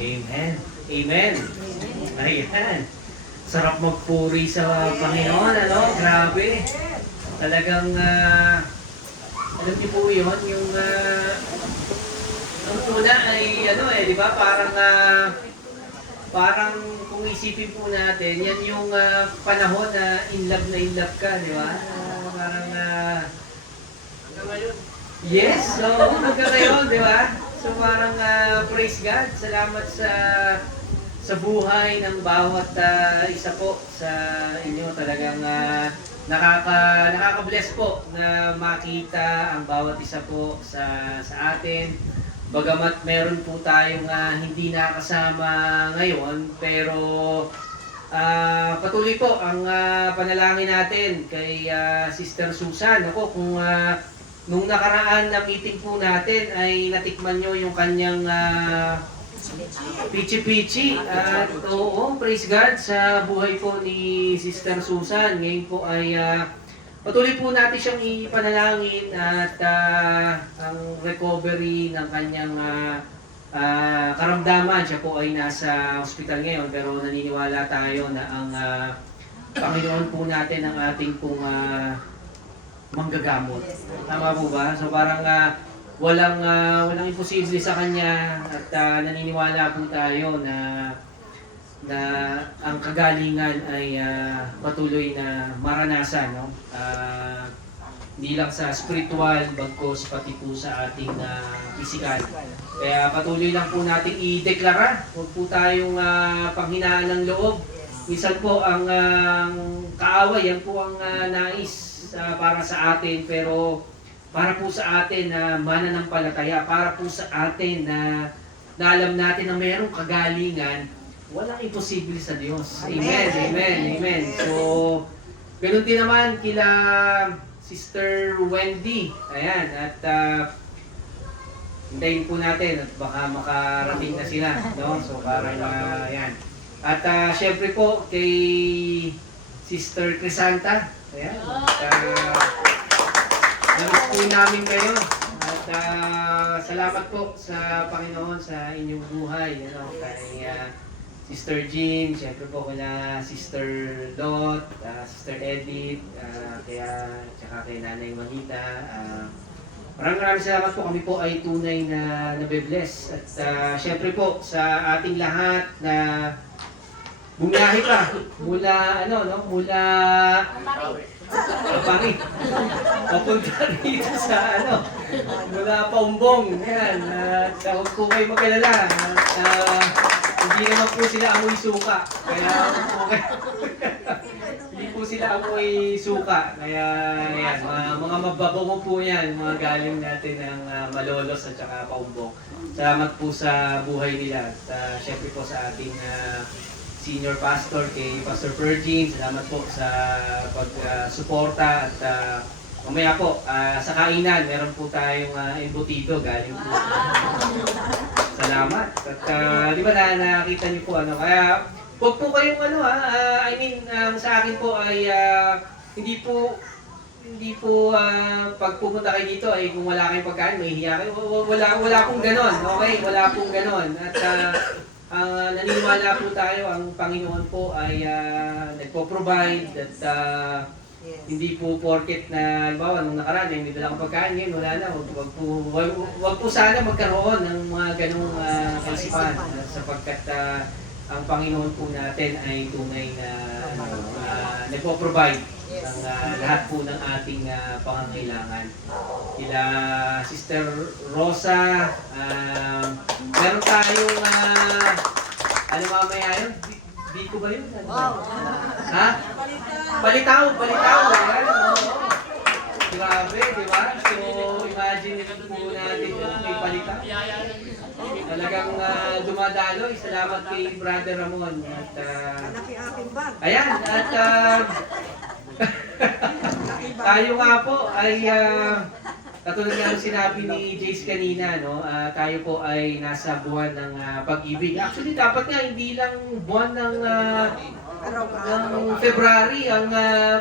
Amen. Amen. Ayan. Sarap magpuri sa Panginoon, ano? Grabe. Talagang, alam niyo po yun, yung, ang una ay, ano di ba? Parang kung isipin po natin, yan yung panahon na in love ka, di ba? Parang, yes, so hanggang ngayon, di ba? So parang praise God, salamat sa buhay ng bawat isa po sa inyo. Talagang nakaka-bless po na makita ang bawat isa po sa atin. Bagamat meron po tayong hindi nakasama ngayon, pero patuloy po ang panalangin natin kay Sister Susan. Ako, kung nung nakaraan na meeting po natin ay natikman nyo yung kanyang pichi-pichi. At oo, praise God sa buhay po ni Sister Susan. Ngayon po ay patuloy po natin siyang ipanalangin at ang recovery ng kanyang karamdaman. Siya po ay nasa hospital ngayon, pero naniniwala tayo na ang Panginoon po natin ang ating pong manggagamot. Tama po ba? So parang walang imposible sa kanya at naniniwala po tayo na ang kagalingan ay patuloy na maranasan, no? Hindi lang sa spiritual, bagkos pati po sa ating physical. Kaya patuloy lang po natin i-deklara. Huwag po tayong panghinaan ng loob. Minsan po ang kaaway, yan po ang nais para sa atin, pero para po sa atin na mananampalataya, para po sa atin na alam natin na mayroong kagalingan, walang imposible sa Diyos. Amen, amen, amen. So, ganun din naman kila Sister Wendy. Ayan, at hintayin po natin at baka makarating na sila, no? So, parang ayan. At syempre po kay Sister Crisanta. Ayan. Namiss po namin kayo. At salamat po sa Panginoon sa inyong buhay. Ano, kay Sister Jean, syempre po kila Sister Dot, Sister Edith, tsaka kay Nanay Manita. Maraming salamat po. Kami po ay tunay na nabe-bless. At syempre po sa ating lahat na bumiyahe pa mula mula Pari. Papunta dito sa mula Paumbong. Yan. Huwag po kayo mag-alala. Hindi naman po sila amoy suka. Kaya hindi po sila amoy suka. Kaya yan, mga mababaw po yan, mga galing natin ng Malolos at saka Paumbong. Salamat po sa buhay nila. At syempre po sa ating Senior Pastor kay Pastor Virgin, salamat po sa pag-suporta at mamaya po sa kainan meron po tayong embutido galing po. Salamat. At di ba nakita niyo po kaya huwag po kayong sa akin po ay hindi po pag pumunta kayo dito ay kung wala kayong pagkain, mahihiya kayo. Wala pong ganon, okay? Wala pong ganon. At naniniwala po tayo, ang Panginoon po ay nagpo-provide at hindi po porket na, halimbawa, nung nakaraan, hindi dala akong pagkain, ngayon wala na. Wag po sana magkaroon ng mga ganong kalisipan sapagkat ang Panginoon po natin ay tunay na nagpo-provide ng lahat po ng ating pangangailangan. Kila Sister Rosa, meron tayong mamaya yun? Biko ba yun? Ha? Palitaw! Ayan, grabe, di ba? So, imagine po natin kung may palitaw. Talagang dumadaloy. Salamat kay Brother Ramon. At, ayan, at tayo nga po ay katulad nga ng sinabi ni Jace kanina, no? Tayo po ay nasa buwan ng pag-ibig. Actually, dapat nga hindi lang buwan ng February ang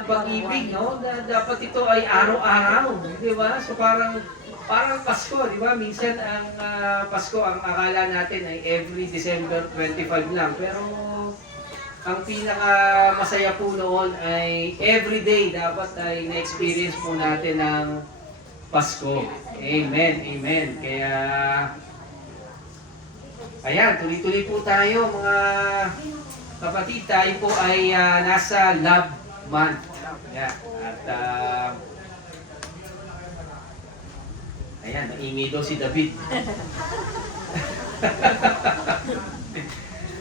pag-ibig, no? Dapat ito ay araw-araw, di ba? So parang Parang Pasko, di ba? Minsan ang Pasko, ang akala natin ay every December 25 lang. Pero ang pinaka masaya po noon ay everyday dapat ay na-experience po natin ng Pasko. Amen, amen. Kaya, ayan, tuloy-tuloy po tayo mga kapatid. Tayo po ay nasa Love Month. Ayan. At, ayan, naingay daw si David.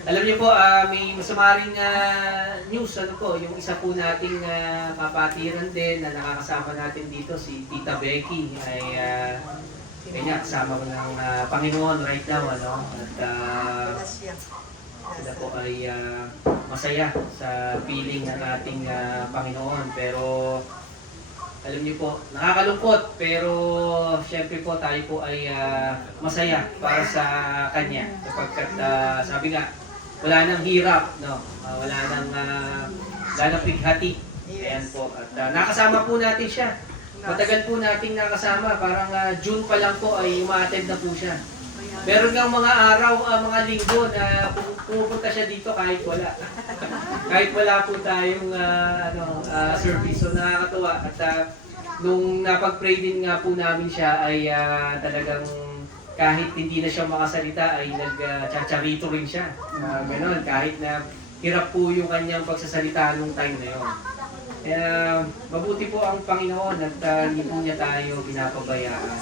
Alam niyo po, may masama ring news, ano po, yung isa po nating kapatiran din na nakakasama natin dito, si Tita Becky, ay kanya kasama ko ng Panginoon right now, ano, at sila po ay masaya sa piling ng ating Panginoon, pero alam niyo po, nakakalungkot, pero syempre po tayo po ay masaya para sa Kanya, sapagkat sabi nga, wala nang hirap, no? Wala nang pighati. Ayan po. At nakasama po natin siya. Matagal po nating nakasama. Parang June pa lang po ay umattend na po siya. Meron nga mga araw, mga linggo na pupunta siya dito kahit wala. Kahit wala po tayong service. So nakakatuwa. At nung napag-pray din nga po namin siya ay talagang kahit hindi na siya makasalita ay nag-chacharito rin siya. Ganon, kahit na hirap po yung kanyang pagsasalita nung time na yun. Kaya mabuti po ang Panginoon at hindi po niya tayo pinapabayaan.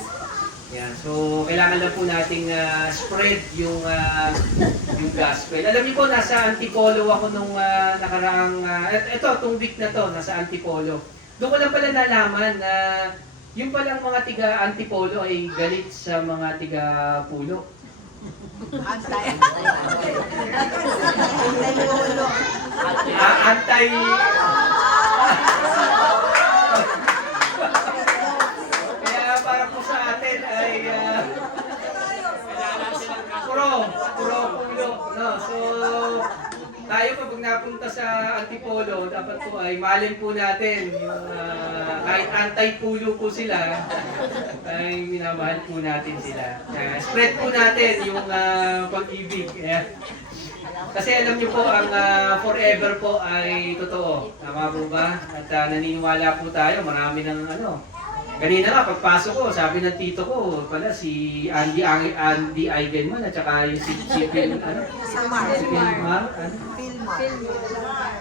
Yan. So, kailangan lang po nating spread yung gospel. Alam niyo po, nasa Antipolo ako nung nakaraang, itong week na to, nasa Antipolo. Doon ko lang pala nalaman na yung palang mga tiga-Antipolo ay galit sa mga tiga-Pulo. Antay. Antay. Kaya para po sa atin ay puro Pulo. No? So, tayo pag napunta sa Antipolo, dapat po ay malin po natin yung kahit anti-pulo po sila, ay minamahal po natin sila. Spread po natin yung pag-ibig. Kasi alam niyo po, ang forever po ay totoo. Tama po ba? At naniniwala po tayo, marami ng kanina nga, pagpasok ko, sabi ng tito ko, pala si Andy Eigenman at saka yung si Phil,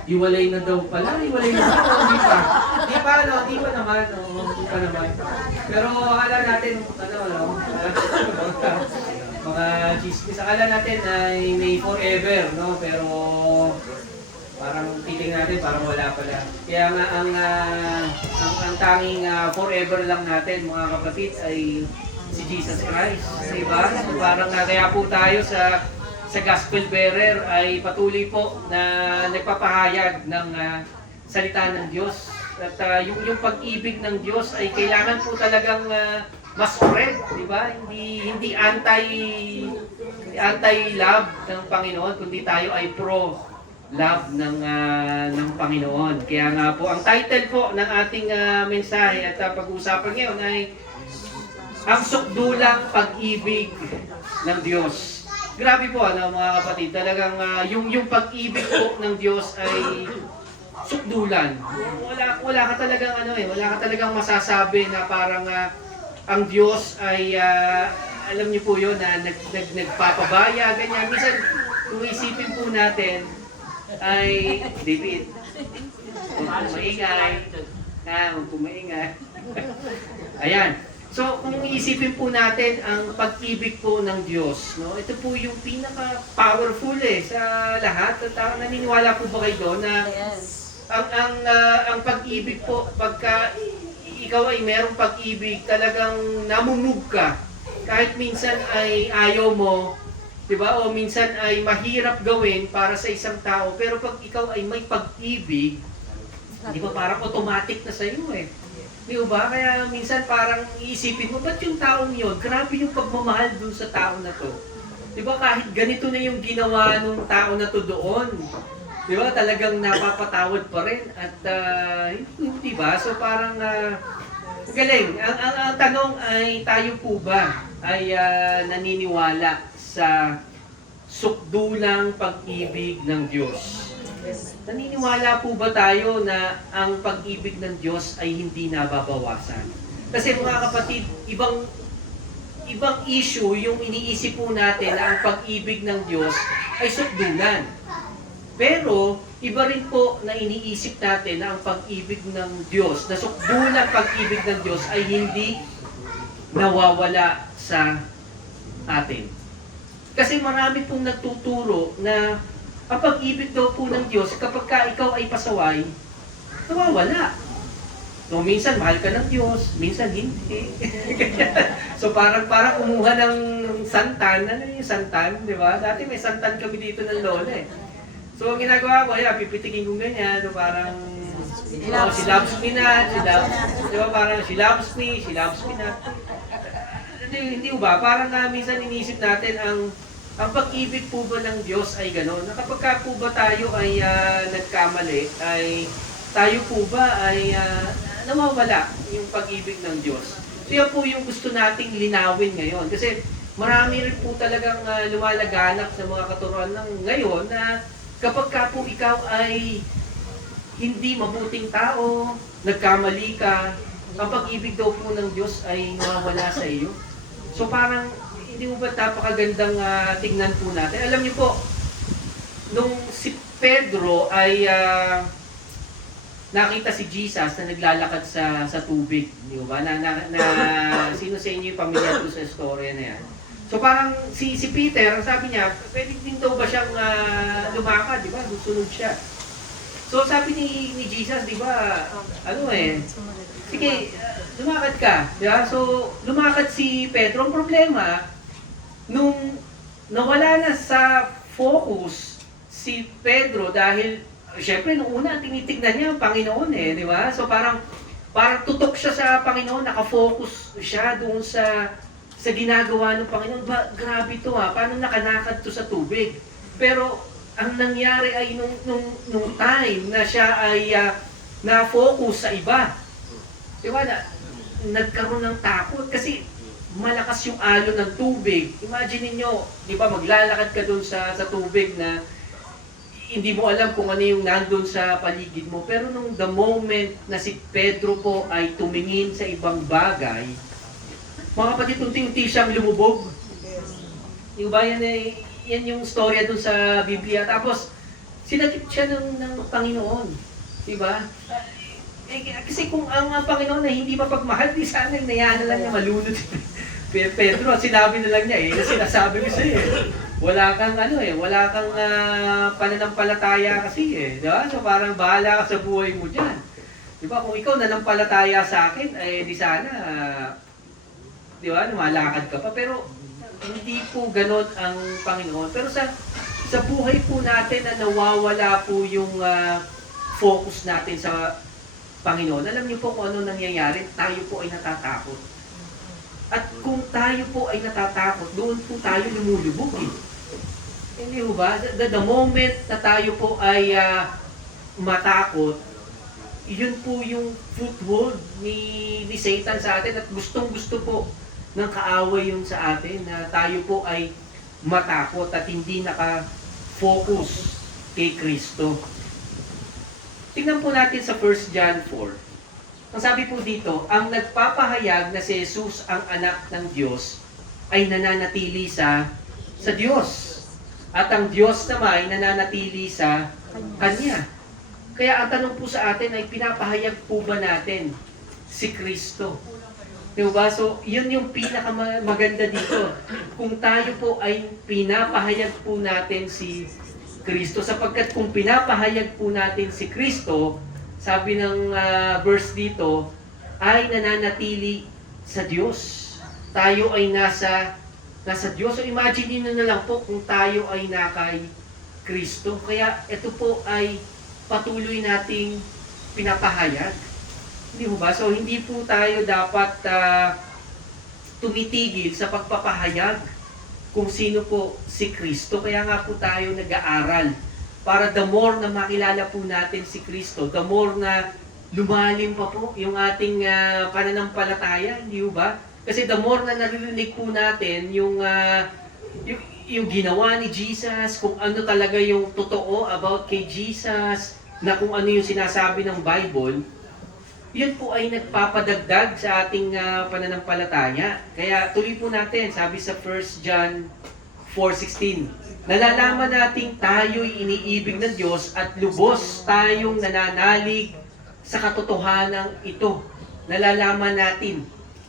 Iwalay na daw pala, iwalay na daw, hindi pa. Hindi pa naman, hindi pa naman. Pero akala natin, mga chismis, akala natin ay may forever, no? Pero parang titing natin, parang wala pala. Kaya nga ang tanging forever lang natin, mga kapatid, ay si Jesus Christ. Diba? So parang kaya po tayo sa gospel bearer ay patuloy po na nagpapahayag ng salita ng Diyos. At yung pag-ibig ng Diyos ay kailangan po talagang mas spread, di ba? Hindi anti-love ng Panginoon, kundi tayo ay pro-love ng Panginoon. Kaya nga po, ang title po ng ating mensahe at pag-uusapan ngayon ay ang sukdulang pag-ibig ng Diyos. Grabe po mga kapatid, talagang yung pag-ibig po ng Diyos ay sukdulan. Wala ka talagang wala ka talagang masasabi na parang ang Diyos ay alam niyo po 'yon na nagpapabaya ganyan. Minsan kung isipin po natin ay David. Huwag maingay. Ayan. So, kung iisipin po natin ang pag-ibig po ng Diyos, no? Ito po yung pinaka-powerful sa lahat. At naniniwala po ba kayo doon na ang pag-ibig po, pagka ikaw ay merong pag-ibig, talagang namumug ka. Kahit minsan ay ayaw mo, di ba? O minsan ay mahirap gawin para sa isang tao. Pero pag ikaw ay may pag-ibig, di ba parang automatic na sa iyo Di ba? Kaya minsan parang iisipin mo, ba't yung taong yun? Grabe yung pagmamahal dun sa tao na to. Di ba? Kahit ganito na yung ginawa nung tao na to doon. Di ba? Talagang napapatawad pa rin. At, di ba? So parang Galing. Ang tanong ay, tayo po ba ay naniniwala sa sukdulang pag-ibig ng Diyos? Naniniwala po ba tayo na ang pag-ibig ng Diyos ay hindi nababawasan? Kasi mga kapatid, ibang issue yung iniisip po natin na ang pag-ibig ng Diyos ay sukdulan. Pero, iba rin po na iniisip natin na ang pag-ibig ng Diyos, na sukdulang pag-ibig ng Diyos ay hindi nawawala sa atin. Kasi marami pong nagtuturo na ang pag-ibig daw po ng Diyos, kapag ka ikaw ay pasaway, nawawala. So, minsan mahal ka ng Diyos, minsan hindi. So, parang kumuha ng santan. Ano yung santan, di ba? Dati may santan kami dito ng lola eh. So, ang ginagawa ko, pipitikin ko ganyan. So, parang, she loves me not, di ba? Parang, she loves me not. Hindi ba? Parang minsan inisip natin, ang pag-ibig po ba ng Diyos ay gano'n? Na kapag ka po ba tayo ay nagkamali, ay tayo po ba ay nawawala yung pag-ibig ng Diyos? So yan po yung gusto nating linawin ngayon. Kasi marami rin po talagang lumalaganap sa mga katuruan ng ngayon na kapag ka po ikaw ay hindi mabuting tao, nagkamali ka, ang pag-ibig daw po ng Diyos ay nawawala sa iyo. So parang, hindi mo ba napakagandang tingnan po natin? Alam niyo po, nung si Pedro ay nakita si Jesus na naglalakad sa tubig, di ba? Sino sa inyo yung pamilyar po sa storya na yan? So parang si Peter, sabi niya, pwede din daw ba siyang lumakad, di ba? Susunod siya. So sabi ni Jesus, di ba, sige, lumakad ka. Di ba? So lumakad si Pedro. Ang problema, nung nawala na sa focus si Pedro dahil syempre nung una tinitignan niya ang Panginoon di ba? So parang tutok siya sa Panginoon, nakafocus siya doon sa ginagawa ng Panginoon. Grabe to paano nakanakad to sa tubig? Pero ang nangyari ay nung time na siya ay na-focus sa iba. Di ba? Nagkaroon ng takot kasi malakas yung alon ng tubig. Imagine niyo, di ba, maglalakad ka doon sa tubig na hindi mo alam kung ano yung nandun sa paligid mo. Pero nung the moment na si Pedro po ay tumingin sa ibang bagay, mga kapatid, unti-unti siyang lumubog. Di ba, yan yung storya doon sa Biblia. Tapos, sinagip siya ng Panginoon. Di ba? Kasi kung ang Panginoon na hindi mapagmahal, di sana nayaan na lang niya malunod. Pedro, sinabi na lang niya sinasabi ko sa'yo wala kang pananampalataya kasi di ba? So parang bahala ka sa buhay mo diyan. Di ba? Kung ikaw nanampalataya sa akin, di sana di ba, lumalakad ka pa. Pero hindi po ganon ang Panginoon. Pero sa buhay po natin na nawawala po yung focus natin sa Panginoon, alam niyo po kung ano nangyayari, tayo po ay natatakot. At kung tayo po ay natatakot, doon po tayo lumulubog Hindi ho ba? The moment na tayo po ay matakot, yun po yung foothold ni Satan sa atin at gustong-gusto po ng kaaway yun sa atin na tayo po ay matakot at hindi naka-focus kay Kristo. Tingnan po natin sa 1 John 4. Ang sabi po dito, ang nagpapahayag na si Jesus ang anak ng Diyos ay nananatili sa Diyos. At ang Diyos naman ay nananatili sa Kanya. Kaya ang tanong po sa atin ay pinapahayag po ba natin si Kristo? Diba? So, yun yung pinakamaganda dito. Kung tayo po ay pinapahayag po natin si Kristo, sapagkat kung pinapahayag po natin si Kristo, sabi ng verse dito, ay nananatili sa Diyos. Tayo ay nasa Diyos. So imagine nyo na lang po kung tayo ay nakay Kristo. Kaya ito po ay patuloy nating pinapahayag. Hindi mo ba? So hindi po tayo dapat tumitigil sa pagpapahayag kung sino po si Kristo. Kaya nga po tayo nag-aaral para the more na makilala po natin si Kristo, the more na lumalim pa po yung ating pananampalataya, hindi ba? Kasi the more na naririnig po natin yung ginawa ni Jesus, kung ano talaga yung totoo about kay Jesus, na kung ano yung sinasabi ng Bible, yun po ay nagpapadagdag sa ating pananampalataya. Kaya tuloy po natin, sabi sa 1 John 4:16, nalalaman nating tayo'y iniibig ng Diyos at lubos tayong nananalig sa katotohanan ito. Nalalaman natin.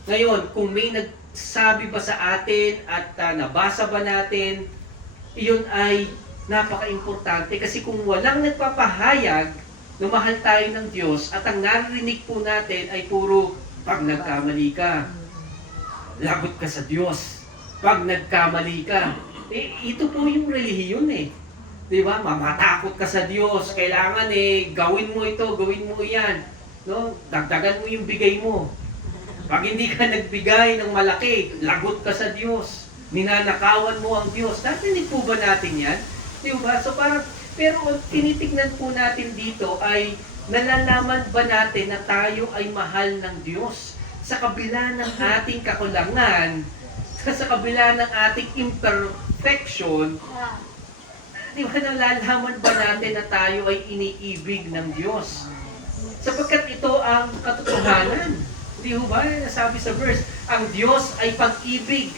Ngayon, kung may nagsabi ba sa atin at nabasa ba natin, iyon ay napaka-importante. Kasi kung walang nagpapahayag na mahal tayo ng Diyos at ang narinig po natin ay puro, pag nagkamali ka, lagot ka sa Diyos. Pag nagkamali ka, ito po yung relihiyon eh. Di ba? Mamatakot ka sa Diyos. Kailangan gawin mo ito, gawin mo yan. No? Dagdagan mo yung bigay mo. Pag hindi ka nagbigay ng malaki, lagot ka sa Diyos. Ninanakawan mo ang Diyos. Narinig po ba natin yan? Di ba? So parang, pero kung tinitignan po natin dito ay nalalaman ba natin na tayo ay mahal ng Diyos sa kabila ng ating kakulangan, sa kabila ng ating imperfection. Di ba nalalaman ba natin na tayo ay iniibig ng Diyos? Sapagkat ito ang katotohanan. Di ba nasabi sa verse, ang Diyos ay pag-ibig.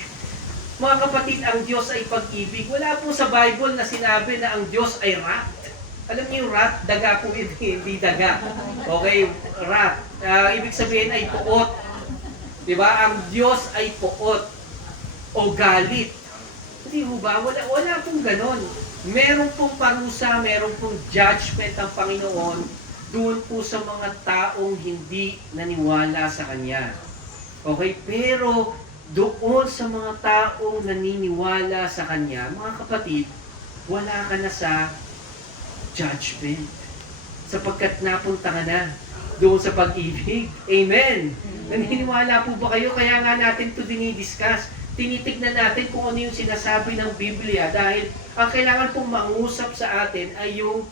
Mga kapatid, ang Diyos ay pag-ibig. Wala po sa Bible na sinabi na ang Diyos ay wrath. Alam niyo yung wrath, daga po hindi daga. Okay, wrath. Ibig sabihin ay puot. Di ba? Ang Diyos ay puot o galit. Di ba? Wala pong ganon. Meron pong parusa, meron pong judgment ang Panginoon doon po sa mga taong hindi naniwala sa Kanya. Okay? Pero doon sa mga taong naniniwala sa Kanya, mga kapatid, wala ka na sa judgment. Sapagkat napunta ka na doon sa pag-ibig. Amen! Naniniwala po ba kayo? Kaya nga natin ito dinidiscuss. Tinitignan natin kung ano yung sinasabi ng Biblia dahil ang kailangan pong mangusap sa atin ay yung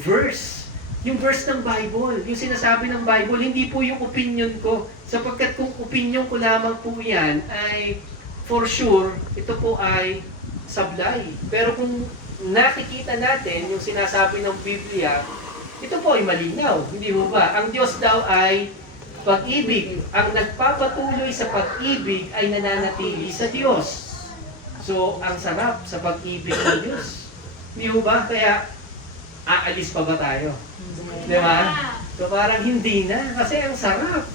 verse. Yung verse ng Bible, yung sinasabi ng Bible, hindi po yung opinion ko. Sapagkat kung opinion ko lamang po yan, ay for sure, ito po ay sablay. Pero kung nakikita natin yung sinasabi ng Biblia, ito po ay malinaw. Hindi mo ba? Ang Diyos daw ay pag-ibig. Ang nagpapatuloy sa pag-ibig ay nananatili sa Diyos. So, ang sarap sa pag-ibig ng Diyos. Hindi mo ba? Kaya, aalis pa ba tayo? Di ba? So parang hindi na. Kasi ang sarap.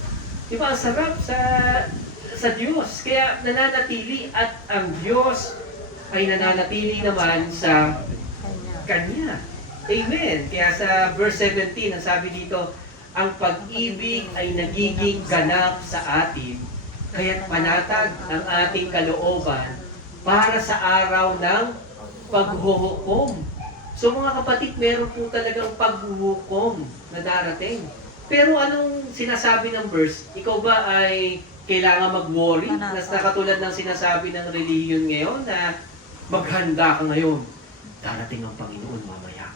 Di ba? Ang sarap sa Diyos. Kaya nananatili at ang Diyos ay nananatili naman sa Kanya. Amen. Kaya sa verse 17, ang sabi dito, ang pag-ibig ay nagiging ganap sa atin, kaya't panatag ang ating kalooban para sa araw ng paghuhukom. So mga kapatid, meron po talagang paghuhukom na darating. Pero anong sinasabi ng verse? Ikaw ba ay kailangan mag-worry? Na katulad ng sinasabi ng relihiyon ngayon na maghanda ka ngayon. Darating ang Panginoon mamaya.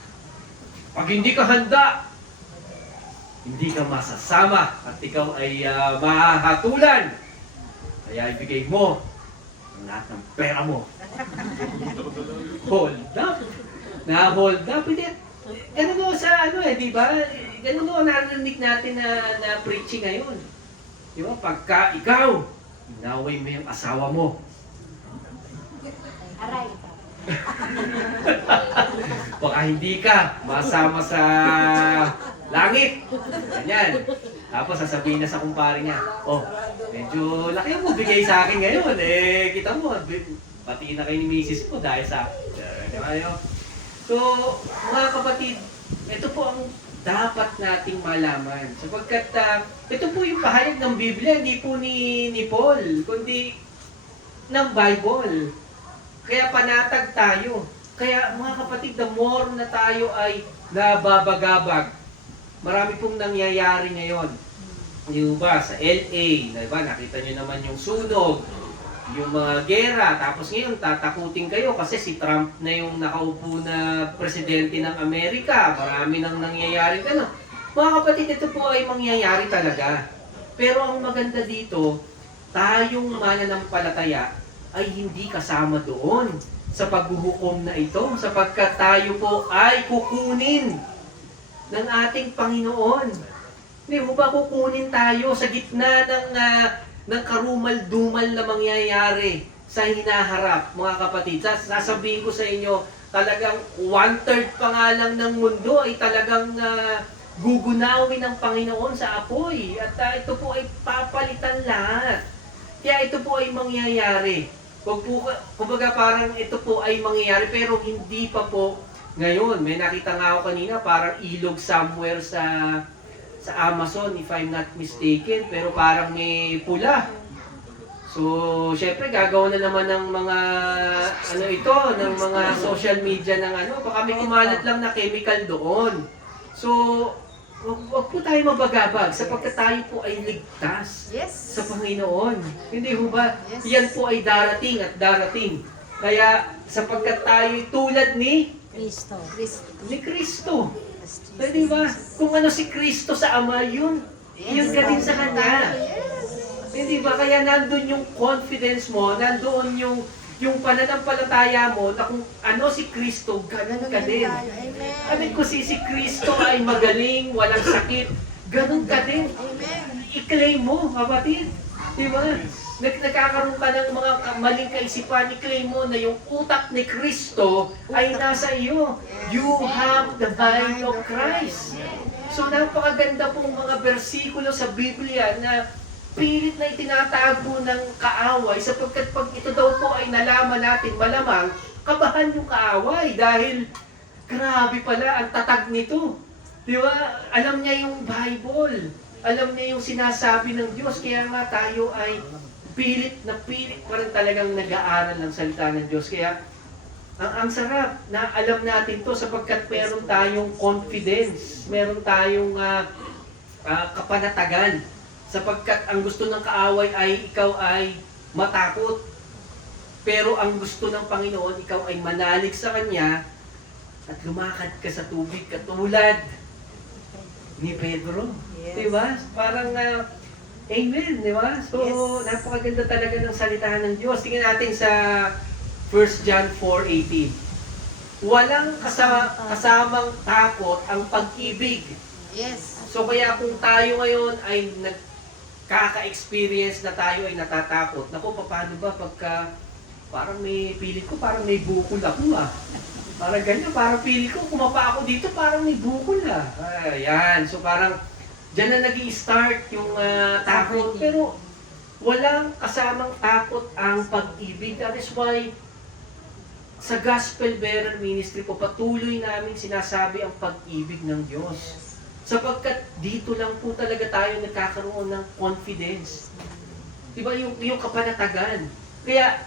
Pag hindi ka handa, hindi ka masasama at ikaw ay mahahatulan. Kaya ibigay mo ang lahat ng pera mo. Hold up. Na-hold up. Ganun mo sa di ba? Ganun mo narinig natin na preaching ngayon. Di ba? Pagka ikaw, inaway mo yung asawa mo. Aray. Baka hindi ka masama sa langit. Ganyan. Tapos sasabihin na sa kumpare niya, medyo laki mo bigay sa akin ngayon. Kita mo, pati na kayo ni misis mo dahil sa di ba yun? So, mga kapatid, ito po ang dapat nating malaman. Sapagkat ito po yung pahayag ng Biblia, hindi po ni Paul, kundi ng Bible. Kaya panatag tayo. Kaya mga kapatid, the more na tayo ay nababagabag, marami pong nangyayari ngayon. Yung ba, sa LA, diba, nakita nyo naman yung sunog, yung mga gera, tapos ngayon tatakutin kayo kasi si Trump na yung nakaupo na presidente ng Amerika. Marami nang nangyayari Mga kapatid, ito po ay mangyayari talaga. Pero ang maganda dito, tayong mananampalataya ay hindi kasama doon sa paghuhukom na ito, sapagkat tayo po ay kukunin ng ating Panginoon. Hindi mo ba kukunin tayo sa gitna ng karumal-dumal na mangyayari sa hinaharap, mga kapatid? Sasabihin ko sa inyo, talagang 1/3 pa nga lang ng mundo ay talagang gugunawin ng Panginoon sa apoy. At ito po ay papalitan lahat. Kaya ito po ay mangyayari. Kumbaga parang ito po ay mangyayari pero hindi pa po ngayon. May nakita nga ako kanina parang ilog somewhere sa Amazon if I'm not mistaken. Pero parang may pula. So, syempre gagawa na naman ng mga ng mga social media ng baka may kumalat lang na chemical doon. So, wag po tayo mabagabag sapagkat tayo po ay ligtas sa Panginoon. Hindi ho ba? Yes. Yan po ay darating at darating. Kaya sapagkat tayo tulad ni Kristo. Hindi ba? Kung ano si Kristo sa Ama, yun ka din sa Kanya. Hindi ba? Kaya nandun yung confidence mo, nandun yung pananampalataya mo na kung ano si Kristo, ganun ka din. Amin ko si Kristo ay magaling, walang sakit, ganun ka din. I-claim mo, kapatid. Di ba? Nagkakaroon ka ng mga maling kaisipan, i-claim mo na yung utak ni Kristo ay nasa iyo. You have the mind of Christ. So napakaganda pong mga bersikulo sa Biblia na pilit na itinatago ng kaaway sapagkat pag ito daw po ay nalaman natin, malamang kabahan yung kaaway dahil grabe pala ang tatag nito. Di ba? Alam niya yung Bible. Alam niya yung sinasabi ng Diyos. Kaya nga tayo ay pilit pa rin talagang nag-aaral ng salita ng Diyos. Kaya ang sarap na alam natin to sapagkat meron tayong confidence. Meron tayong kapanatagan. Sapagkat ang gusto ng kaaway ay ikaw ay matakot. Pero ang gusto ng Panginoon, ikaw ay manalig sa Kanya at lumakad ka sa tubig katulad ni Pedro. Yes. Diba? Parang, amen, diba? So, napakaganda talaga ng salita ng Diyos. Tingnan natin sa 1 John 4:18. Walang kasamang takot ang pag-ibig. Yes. So, kaya kung tayo ngayon ay nagkaka-experience na tayo ay natatakot, naku, paano ba pagka parang may pilit ko, parang may bukol ako Parang ganyan, parang pilit ko, kumapa ako dito, parang may bukol Ayan, so parang dyan na nag-i-start yung takot. Pero walang kasamang takot ang pag-ibig. That is why sa Gospel Bearer Ministry po, patuloy namin sinasabi ang pag-ibig ng Diyos. Sapagkat dito lang po talaga tayo nagkakaroon ng confidence. Diba yung kapanatagan. Kaya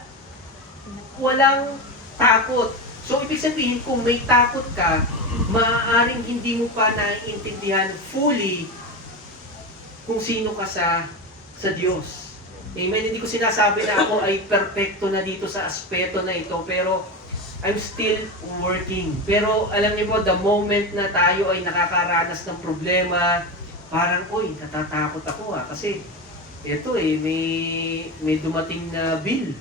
walang takot. So ibig sabihin kung may takot ka, maaaring hindi mo pa naiintindihan fully kung sino ka sa Diyos. Amen. Hindi ko sinasabi na ako ay perfecto na dito sa aspeto na ito, pero I'm still working. Pero alam niyo po, the moment na tayo ay nakakaranas ng problema, parang, uy, natatakot ako kasi ito may dumating na bill.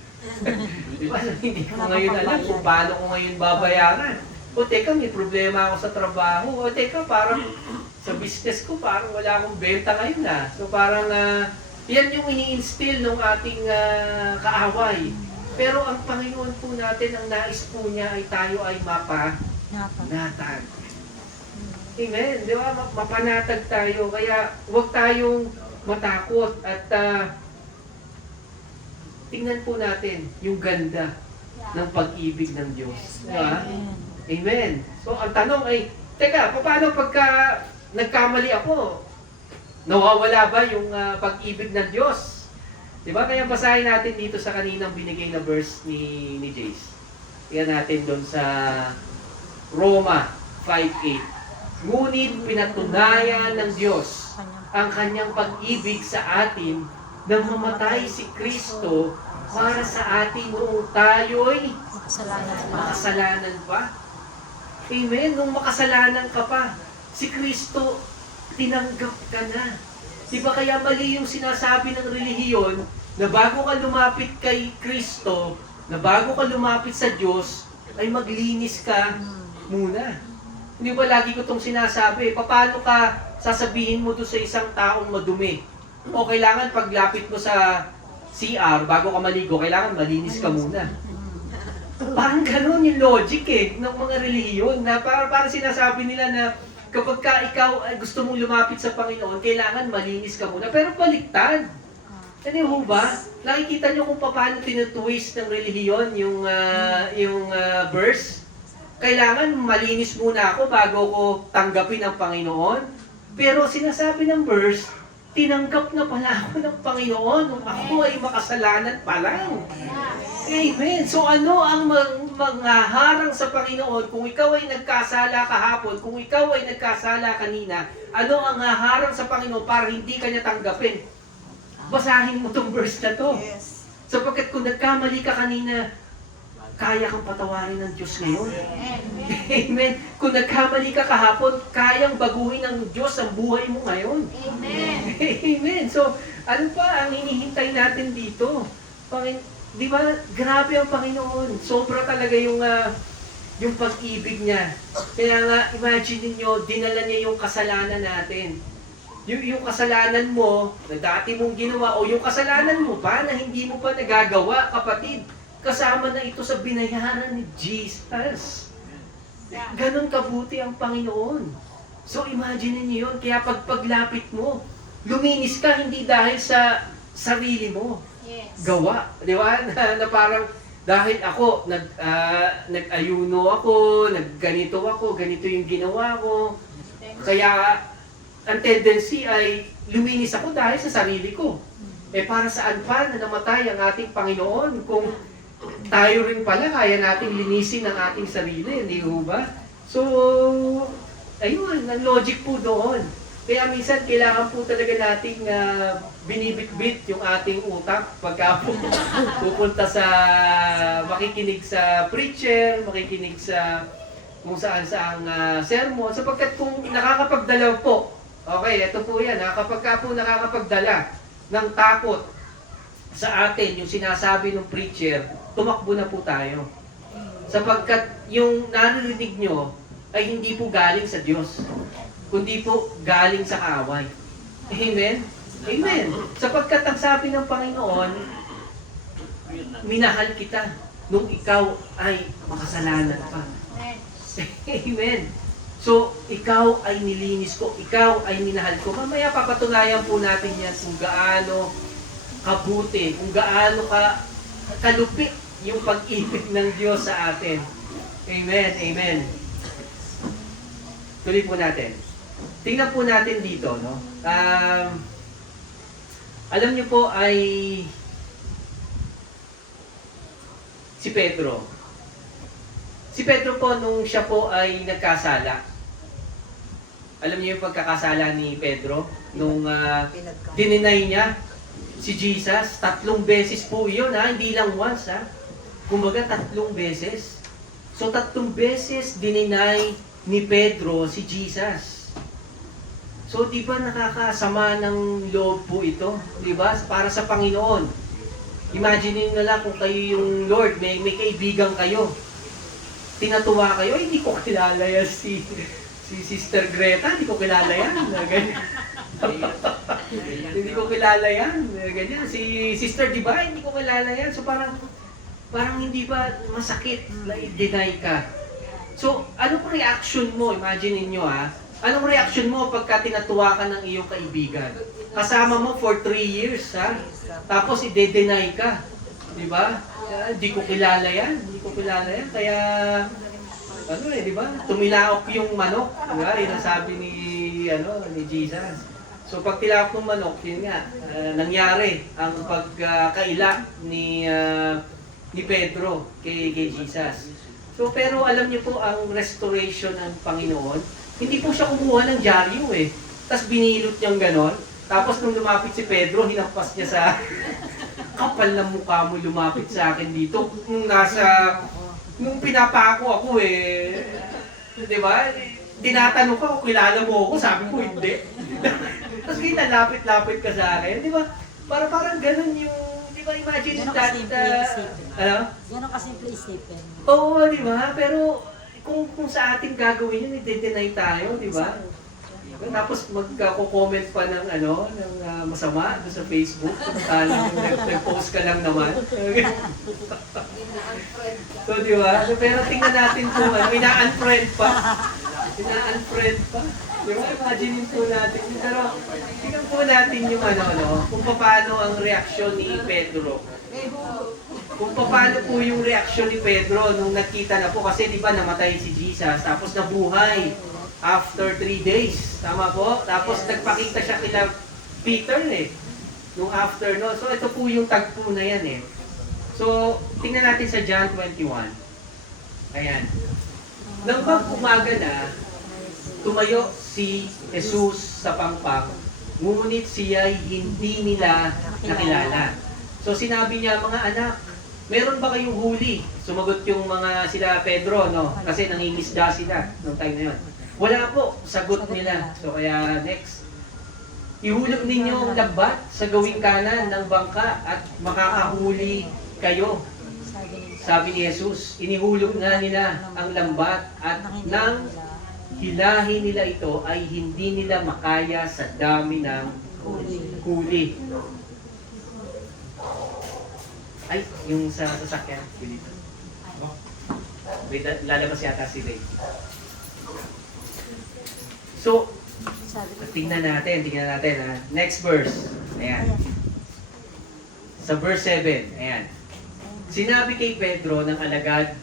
Diba? Hindi ko ngayon alam kung paano ko ngayon babayaran. O teka, may problema ako sa trabaho. O teka, parang sa business ko, parang wala akong benta ngayon So parang, yan yung ini-instill ng ating kaaway. Pero ang Panginoon po natin, ang nais po niya ay tayo ay mapanatag. Amen. Di ba? Mapanatag tayo. Kaya huwag tayong matakot. At tingnan po natin yung ganda ng pag-ibig ng Diyos. Di ba? Amen. So ang tanong ay, teka, paano pagka nagkamali ako? Nawawala ba yung pag-ibig ng Diyos? Diba? Kaya basahin natin dito sa kaninang binigay na verse ni Jace. Tingnan natin doon sa Roma 5:8. Ngunit pinatunayan ng Diyos ang kanyang pag-ibig sa atin nang mamatay si Kristo para sa atin noong tayo'y makasalanan pa. Amen? Nung makasalanan ka pa, si Kristo tinanggap ka na. Di ba kaya mali yung sinasabi ng relihiyon na bago ka lumapit kay Kristo, na bago ka lumapit sa Diyos, ay maglinis ka muna. Hindi ba lagi ko itong sinasabi? Paano ka sasabihin mo doon sa isang taong madumi? O kailangan paglapit mo sa CR, bago ka maligo, kailangan malinis ka muna. Parang gano'n yung logic ng mga relihiyon na parang sinasabi nila na kapag ka ikaw ay gusto mong lumapit sa Panginoon, kailangan malinis ka muna. Pero baliktad. Ano ho ba? Nakikita nyo kung paano tinutwist ng relihiyon yung verse? Kailangan malinis muna ako bago ko tanggapin ang Panginoon. Pero sinasabi ng verse, tinanggap na pala ako ng Panginoon nung ako ay makasalanan pa lang. Amen. So ano ang mga harang sa Panginoon kung ikaw ay nagkasala kahapon, kung ikaw ay nagkasala kanina, ano ang harang sa Panginoon para hindi ka niya tanggapin? Basahin mo tong verse na to. Yes. Sapagkat kung nagkamali ka kanina, kaya kang patawarin ng Diyos ngayon. Amen. Kung nagkamali ka kahapon, kayang baguhin ng Diyos ang buhay mo ngayon. Amen. Amen. So, ano pa ang hinihintay natin dito? Di ba, grabe ang Panginoon. Sobra talaga yung pag-ibig niya. Kaya nga, imagine niyo, dinala niya yung kasalanan natin. Yung kasalanan mo, na dati mong ginawa, o yung kasalanan mo pa, na hindi mo pa nagagawa, kapatid, kasama na ito sa binayaran ni Jesus. Ganon kabuti ang Panginoon. So, imagine niyo yun. Kaya paglapit mo, luminis ka hindi dahil sa sarili mo. Yes. Gawa, di ba? Na parang dahil ako nag-ayuno ako, ganito yung ginawa ko. Kaya ang tendency ay luminis ako dahil sa sarili ko. Para saan pa na namatay ang ating Panginoon kung tayo rin pala kaya nating linisin ang ating sarili, hindi ba? So, ayun, ang logic po doon. Kaya minsan kailangan po talaga nating binibitbit yung ating utak pagka pupunta sa makikinig sa preacher, makikinig sa kung saan-saang sermon, sapagkat kung nakakapagdala po, okay, ito po yan, kapag po nakakapagdala ng takot sa atin, yung sinasabi ng preacher, tumakbo na po tayo. Sapagkat yung naririnig nyo ay hindi po galing sa Diyos, kundi po galing sa kaaway. Amen? Amen. Sapagkat ang sabi ng Panginoon, minahal kita nung ikaw ay makasalanan pa. Amen. So, ikaw ay nilinis ko, ikaw ay minahal ko. Mamaya papatunayan po natin yan kung gaano kabuti, kung gaano kalupit yung pag-ibig ng Diyos sa atin. Amen, amen. Tuloy po natin. Tingnan po natin dito, no? Alam niyo po ay si Pedro. Si Pedro po nung siya po ay nagkasala. Alam niyo yung pagkakasala ni Pedro nung dininay niya si Jesus, 3 beses po yun, hindi lang once, kumbaga 3 beses. So 3 beses dininay ni Pedro si Jesus. So di ba nakakasama ng loob po ito, di ba? Para sa Panginoon. Imagine niyo na lang kung kayo yung Lord, may kaibigan kayo. Tinatuwa kayo, hindi ko kilala yan si Sister Greta, hindi ko kilala yan. Hindi ko kilala yan. Ganyan. Si Sister Diba, hindi ko kilala yan. So parang hindi ba masakit na i-deny ka? So, anong reaction mo? Imagine niyo anong reaction mo pagka tinatuwa ka ng iyong kaibigan? Kasama mo for 3 years, tapos i-deny ka. Di ba? Hindi ko kilala yan. Hindi ko kilala yan. Kaya, di ba? Tumilaok yung manok. Di ba? Yun ang sabi ni Jesus. So, pag tilaok ng manok, yun nga, nangyari ang pagkaila ni Pedro kay Jesus. So, pero alam niyo po, ang restoration ng Panginoon, hindi po siya kumuha ng dyaryo Tapos binilot niyang ganon. Tapos nung lumapit si Pedro, hinampas niya sa kapal ng mukha mo lumapit sa akin dito. Nung pinapako ako di ba? Tinatanong ko, kilala mo ako, sabi ko hindi. Tapos kita lapit-lapit ka sa akin, di ba? Parang ganun yung, di ba, imagine Ganun that, kasimple isipin. ano? Gano'n kasimple isipin. Oo, di ba? Pero kung sa ating gagawin yun, i-deny tayo, di ba? Tapos magko-comment pa ng masama doon sa Facebook. Samantalang nag-post ka lang naman. So, di ba? So, pero tingnan natin kung ina-unfriend pa. Ina-unfriend pa. Di ba? Imagine po natin. Pero tingnan po natin yung kung paano ang reaksyon ni Pedro. Kung paano po yung reaksyon ni Pedro nung nakita na po. Kasi di ba namatay si Jesus, tapos nabuhay after 3 days. Tama po? Tapos nagpakita siya kila Peter nung after, no? So ito po yung tagpo na yan So, tingnan natin sa John 21. Ayan. Nang umaga na, tumayo si Jesus sa pangpang, ngunit siya'y hindi nila nakilala. So sinabi niya, mga anak, meron ba kayong huli? Sumagot yung mga sila Pedro, no? Kasi nangingisda sila noong time na yun. Wala po, sagot nila. So kaya next, ihulog ninyo ang lambat sa gawing kanan ng bangka at makakahuli kayo. Sabi ni Jesus, inihulog nga nila ang lambat at nang hilahin nila ito ay hindi nila makaya sa dami ng huli. Ay, yung sa sasakyan, dito. Wait, lalabas yata si Ray. So, tingnan natin ha. Next verse. Ayan. Sa verse 7, ayan. Sinabi kay Pedro ng alagad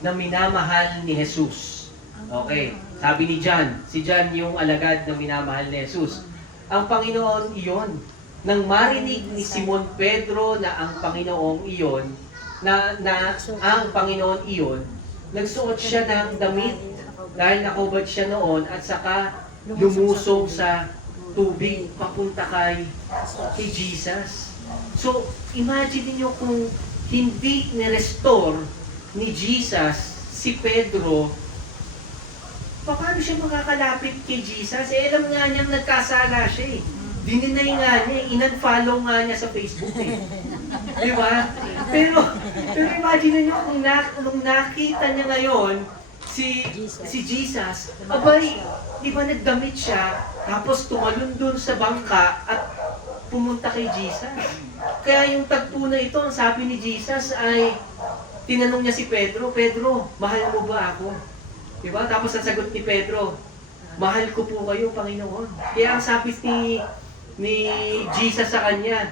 na minamahal ni Jesus. Okay. Sabi ni John, si John yung alagad na minamahal ni Jesus. Ang Panginoon iyon. Nang marinig ni Simon Pedro na ang Panginoong iyon, ang Panginoon iyon, nagsuot siya ng damit dahil nakubad siya noon at saka lumusong sa tubig papunta kay Jesus. So, imagine niyo kung hindi ni-restore ni Jesus si Pedro, paano siya makakalapit kay Jesus? Alam nga niyang nagkasala siya Dininay nga niya, in-unfollow nga niya sa Facebook Di ba? Pero imagine niyo kung nung nakita niya ngayon si Jesus, abay, di ba nagdamit siya, tapos tumalon dun sa bangka at pumunta kay Jesus. Kaya yung tagpo na ito, ang sabi ni Jesus ay, tinanong niya si Pedro, Pedro, mahal mo ba ako? Di ba? Tapos ang sagot ni Pedro, mahal ko po kayo, Panginoon. Kaya ang sabi ni Jesus sa kanya,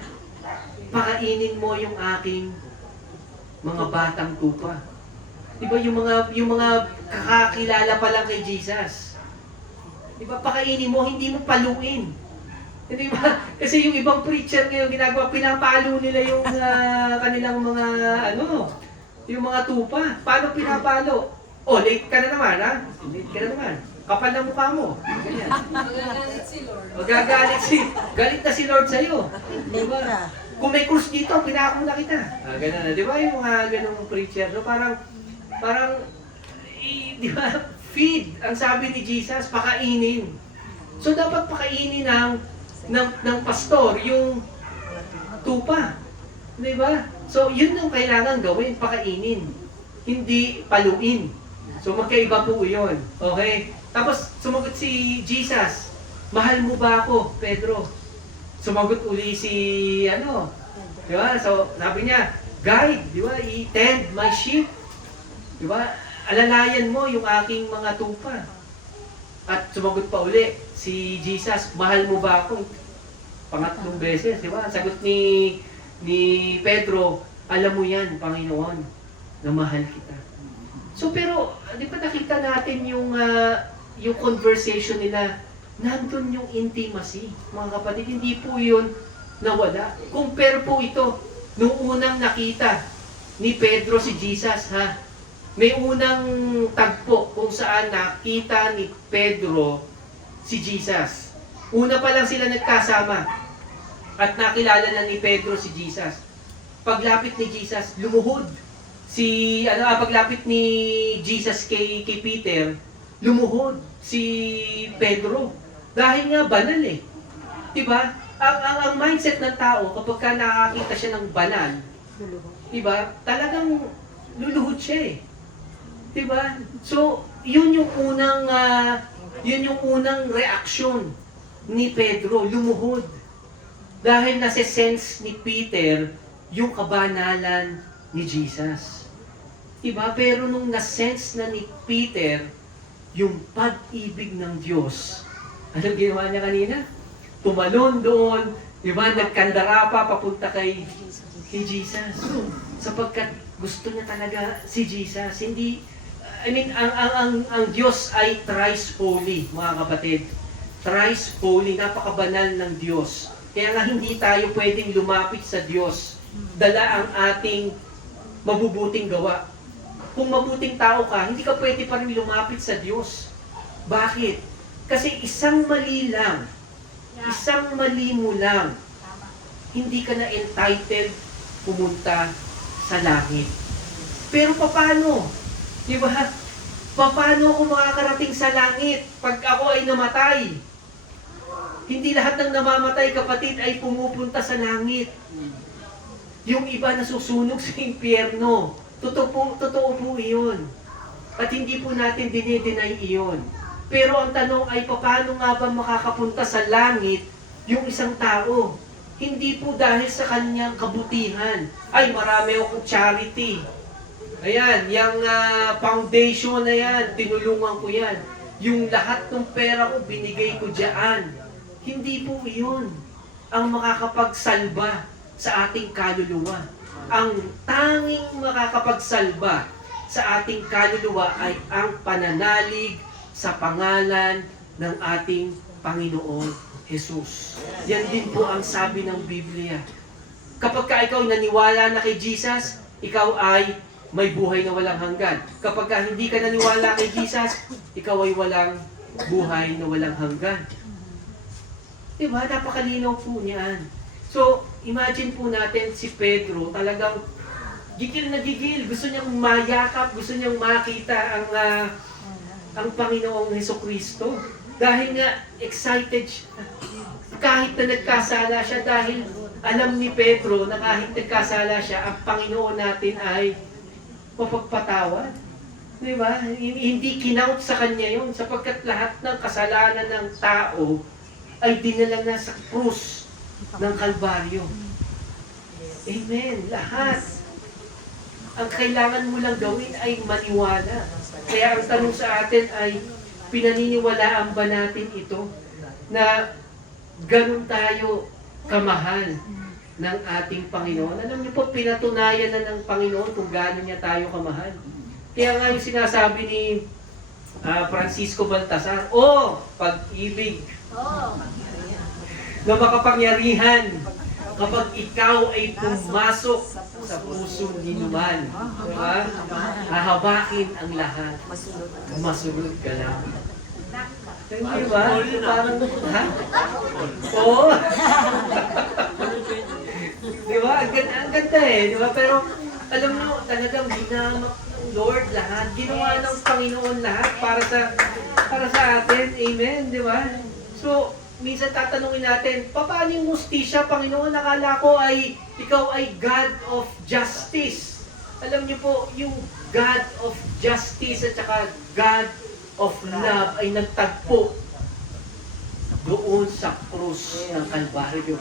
pakainin mo yung aking mga batang tupa. Diba yung mga kakakilala pa lang kay Jesus. Diba pakainin mo, hindi mo paluin. Hindi ba? Kasi yung ibang preacher ngayon ginagawa, pinapalo nila yung kanilang mga yung mga tupa. Paano pinapalo? Oh, late ka na naman, ha? Late ka na naman. Kapal na mukha mo. Ganyan. Magagalit si Lord. Galit na si Lord sa'yo. Diba? Kung may krus dito, pinaka mo na kita. Ganun na. Di ba yung mga ganung preacher? So parang, di ba, feed, ang sabi ni Jesus, pakainin. So dapat pakainin ng pastor yung tupa. Di ba? So yun yung kailangan gawin, pakainin. Hindi paluin. So magkaiba po yun. Okay? Tapos sumagot si Jesus, mahal mo ba ako, Pedro? Sumagot uli si di ba? So sabi niya, guide, di ba? I-tend my sheep. Di ba? Alalayan mo yung aking mga tupa. At sumagot pa uli si Jesus, mahal mo ba ako? Pangatlong beses, di ba? Sagot ni Pedro, alam mo yan, Panginoon, na mahal kita. So pero, di ba nakita natin yung conversation nila, nandun yung intimacy. Mga kapatid, hindi po yun nawala. Compare po ito, nung unang nakita ni Pedro si Jesus, may unang tagpo kung saan nakita ni Pedro si Jesus. Una pa lang sila nagkasama at nakilala na ni Pedro si Jesus. Paglapit ni Jesus, lumuhod. Paglapit ni Jesus kay Peter, lumuhod si Pedro. Dahil nga banal eh. Diba? Ang mindset ng tao, kapag ka nakakita siya ng banal, Luluho. diba? Talagang luluhod siya eh. Diba? So, yun yung unang reaksyon ni Pedro, lumuhod. Dahil nase-sense ni Peter yung kabanalan ni Jesus. Diba? Pero nung nasense na ni Peter yung pag-ibig ng Diyos, anong ginawa niya kanina? Tumalon doon, diba? Nagkandara pa papunta kay Jesus. Sapagkat gusto niya talaga si Jesus. Hindi, ang Diyos ay thrice holy, mga kapatid. Thrice holy, napakabanal ng Diyos. Kaya nga hindi tayo pwedeng lumapit sa Diyos. Dala ang ating mabubuting gawa. Kung mabuting tao ka, hindi ka pwede pa rin lumapit sa Diyos. Bakit? Kasi isang mali mo lang, hindi ka na entitled pumunta sa langit. Pero paano? Di ba? Paano ako makakarating sa langit pag ako ay namatay? Hindi lahat ng namamatay, kapatid, ay pumupunta sa langit. Yung iba nasusunog sa impyerno. Totoo po iyon. At hindi po natin dinideny iyon. Pero ang tanong ay, paano nga ba makakapunta sa langit yung isang tao? Hindi po dahil sa kanyang kabutihan. Ay, marami akong charity. Ayan, yung foundation na yan, tinulungan ko yan. Yung lahat ng pera ko, binigay ko dyan. Hindi po iyon ang makakapagsalba sa ating kaluluwa. Ang tanging makakapagsalba sa ating kaluluwa ay ang pananalig sa pangalan ng ating Panginoong Jesus. Yan din po ang sabi ng Biblia. Kapag ka ikaw naniwala na kay Jesus, ikaw ay may buhay na walang hanggan. Kapag ka hindi ka naniwala kay Jesus, ikaw ay walang buhay na walang hanggan. Diba? Napakalinaw po niyan. So, imagine po natin si Pedro, talagang gigil na gigil. Gusto niyang mayakap, gusto niyang makita ang Panginoong Hesukristo. Dahil nga, excited siya. Kahit na nagkasala siya, dahil alam ni Pedro na kahit nagkasala siya, ang Panginoon natin ay mapagpatawad. Diba? Hindi kinout sa kanya yun, sapagkat lahat ng kasalanan ng tao ay dinala na sa krus ng Kalbaryo. Amen. Lahat. Ang kailangan mo lang gawin ay maniwala. Kaya ang tanong sa atin ay, pinaniniwalaan ba natin ito na ganun tayo kamahal ng ating Panginoon? Alam niyo po, pinatunayan na ng Panginoon kung gaano niya tayo kamahal. Kaya nga yung sinasabi ni Francisco Baltasar, pag-ibig na makapangyarihan kapag ikaw ay pumasok sa puso ni Numan. Diba? Hahabakin ang lahat. Masunod ka lang. Diba? Parang, ha? Oo. Diba? Ang ganda eh. Diba? Pero, alam mo, talagang ginamak ng Lord lahat. Ginawa ng Panginoon lahat para sa atin. Amen. Diba? So, minsan tatanungin natin, paano yung hustisya, Panginoon? Nakala ko ay, ikaw ay God of Justice. Alam niyo po, yung God of Justice at saka God of Love ay nagtagpo doon sa krus ng Kalbaryo.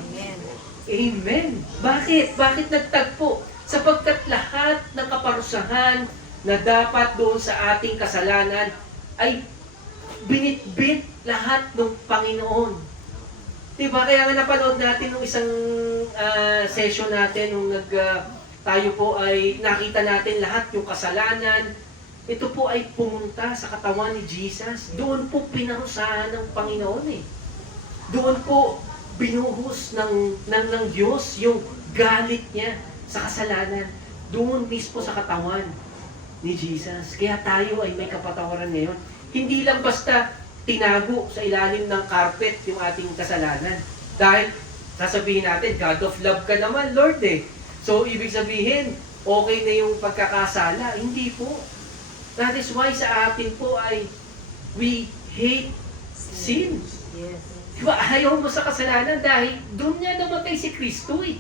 Amen. Bakit? Bakit nagtagpo? Sapagkat lahat ng kaparusahan na dapat doon sa ating kasalanan ay binitbit lahat ng Panginoon. Diba? Kaya nga napanood natin nung isang session natin, nung tayo po ay nakita natin lahat yung kasalanan. Ito po ay pumunta sa katawan ni Jesus. Doon po pinarusahan ng Panginoon eh. Doon po binuhos ng Diyos yung galit niya sa kasalanan. Doon mismo sa katawan ni Jesus. Kaya tayo ay may kapatawaran ngayon. Hindi lang basta tinago sa ilalim ng carpet yung ating kasalanan. Dahil sasabihin natin, God of love ka naman, Lord eh. So, ibig sabihin, okay na yung pagkakasala. Hindi po. That is why sa atin po ay we hate sin. Yes. Diba, ayaw mo sa kasalanan dahil doon nga namatay si Kristo eh.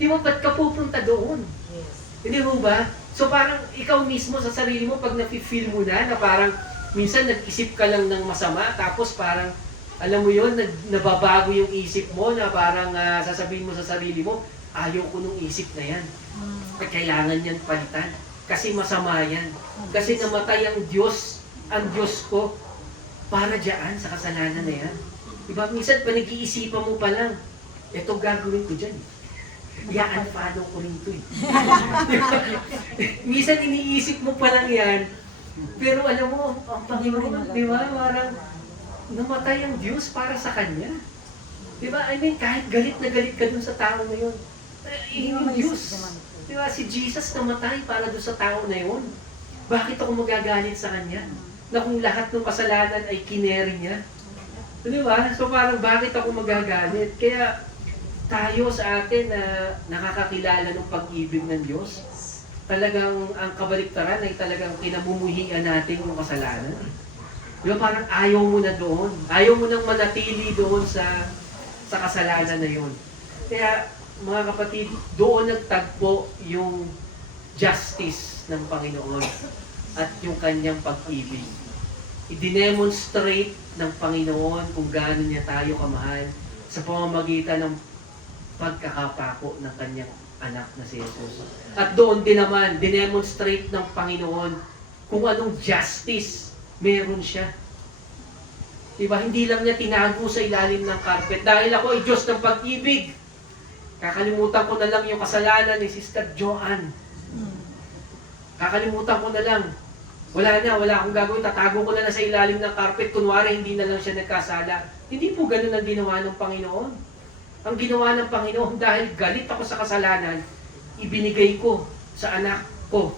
Di ba, ba't ka pupunta doon? Yes. Hindi mo ba? So parang ikaw mismo sa sarili mo, pag nafe-feel mo na parang minsan nag-isip ka lang ng masama, tapos parang, alam mo yun, nababago yung isip mo na parang sasabihin mo sa sarili mo, ayaw ko nung isip na yan. At kailangan yan palitan. Kasi masama yan. Kasi namatay ang Diyos ko para dyan sa kasalanan na yan. Diba? Minsan pa nag-iisipan mo pa lang, ito gagawin ko dyan. I-unfollow ko rin ito eh. Diba? Minsan iniisip mo pa lang yan, pero alam mo, ang Panginoon, di ba? Parang namatay ang Diyos para sa Kanya. Di ba? I mean, kahit galit na galit ka dun sa tao na yun, yung Diyos. Di ba? Si Jesus namatay para dun sa tao na yun. Bakit ako magagalit sa Kanya? Na kung lahat ng kasalanan ay kineri niya. Di ba? So parang bakit ako magagalit? Kaya tayo sa atin na nakakakilala ng pag-ibig ng Diyos, talagang ang kabaliktaran ay talagang kinamumuhian natin yung kasalanan. Di ba? Parang ayaw mo na doon. Ayaw mo nang manatili doon sa kasalanan na yun. Kaya mga kapatid, doon nagtagpo yung justice ng Panginoon at yung kanyang pag-ibig. I-demonstrate ng Panginoon kung gaano niya tayo kamahal sa pamamagitan ng pagkakapako ng kanyang anak na si Jesus. At doon din naman, dinemonstrate ng Panginoon kung anong justice meron siya. Diba? Hindi lang niya tinago sa ilalim ng carpet. Dahil ako ay Diyos ng pag-ibig. Kakalimutan ko na lang yung kasalanan ni Sister Joanne. Kakalimutan ko na lang. Wala akong gagawin. Tatago ko na lang sa ilalim ng carpet. Kunwari, hindi na lang siya nagkasala. Hindi po ganun ang ginawa ng Panginoon. Ang ginawa ng Panginoon, dahil galit ako sa kasalanan, ibinigay ko sa anak ko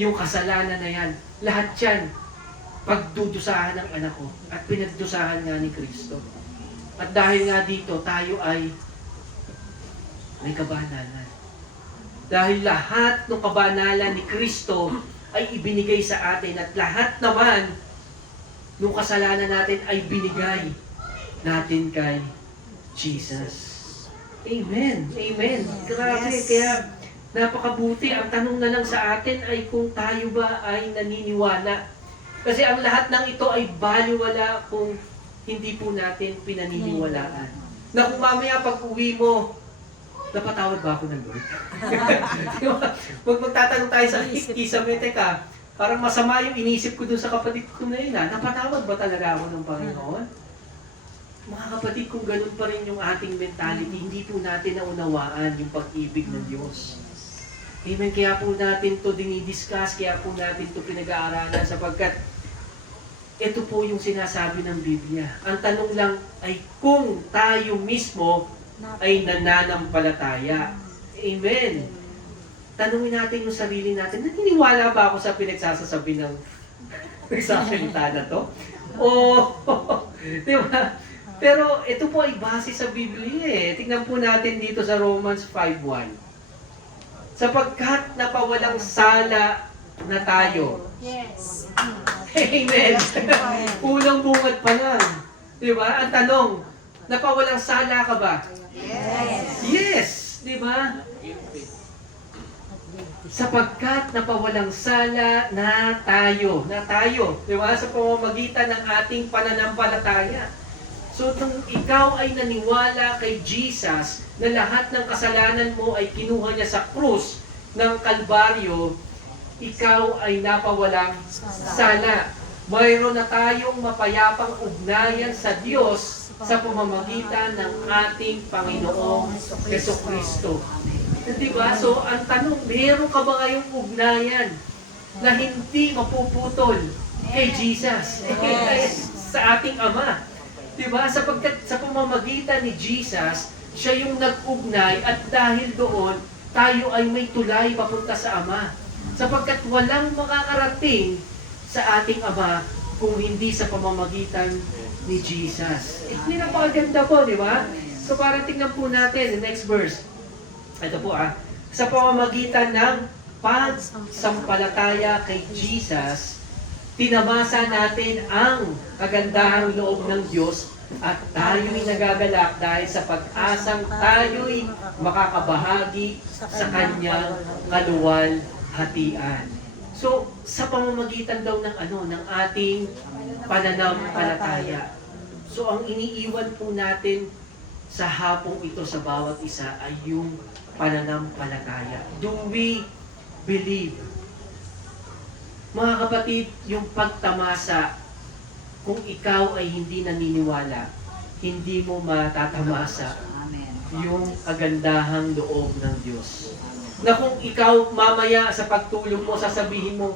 yung kasalanan na yan. Lahat yan, pagdudusahan ng anak ko at pinagdusahan nga ni Kristo. At dahil nga dito, tayo ay may kabanalan. Dahil lahat ng kabanalan ni Kristo ay ibinigay sa atin at lahat naman ng kasalanan natin ay binigay natin kay Jesus. Amen. Amen. Grabe. Yes. Kaya napakabuti. Ang tanong na lang sa atin ay kung tayo ba ay naniniwala. Kasi ang lahat ng ito ay baliwala kung hindi po natin pinaniniwalaan. Na kung mamaya pag uwi mo, napatawad ba ako ng Lord? Diba? Huwag magtatanong tayo sa kisame, teka, parang masama yung inisip ko dun sa kapatid ko na yun. Napatawad ba talaga ako ng Panginoon? Mga kapatid, kung ganun pa rin yung ating mentality, hindi po natin naunawaan yung pag-ibig ng Diyos. Amen. Kaya po natin to dinidiscuss, kaya po natin to pinag-aaralan sapagkat ito po yung sinasabi ng Biblia. Ang tanong lang ay kung tayo mismo ay nananampalataya. Amen. Tanungin natin yung sarili natin, naniniwala ba ako sa pinagsasasabi ng nagsasalita na to? O, di ba? Pero ito po ay base sa Biblia eh. Tingnan po natin dito sa Romans 5:1. Sapagkat napawalang sala na tayo. Yes. Amen. Unang bungad pa lang. Di ba? Ang tanong, napawalang sala ka ba? Yes. Yes. Di ba? Sapagkat napawalang sala na tayo. Di ba? Sa pamamagitan ng ating pananampalataya. So, nung ikaw ay naniwala kay Jesus na lahat ng kasalanan mo ay kinuha niya sa krus ng Kalbaryo, ikaw ay napawalang sala. Mayroon na tayong mapayapang ugnayan sa Diyos sa pamamagitan ng ating Panginoong Jesucristo. Diba? So, ang tanong, meron ka ba ngayong ugnayan na hindi mapuputol kay Jesus? Sa ating Ama. Diba? Sapagkat sa pamamagitan ni Jesus, siya yung nag-ugnay at dahil doon, tayo ay may tulay papunta sa Ama. Sapagkat walang makakarating sa ating Ama kung hindi sa pamamagitan ni Jesus. Hindi na pakaganda po, di ba? So para tingnan po natin, the next verse. Ito po sa pamamagitan ng pagsampalataya kay Jesus, tinamasa natin ang kagandahang loob ng Diyos at tayo'y nagagalak dahil sa pag-asang tayo'y makakabahagi sa Kanyang kaluwalhatian. So, sa pamamagitan daw ng ating pananampalataya. So, ang iniiwan po natin sa hapong ito sa bawat isa ay yung pananampalataya. Do we believe? Mga kapatid, yung pagtamasa, kung ikaw ay hindi naniniwala, hindi mo matatamasa Amen. yung kagandahang loob ng Diyos. Na kung ikaw mamaya sa pagtulog mo, sasabihin mo,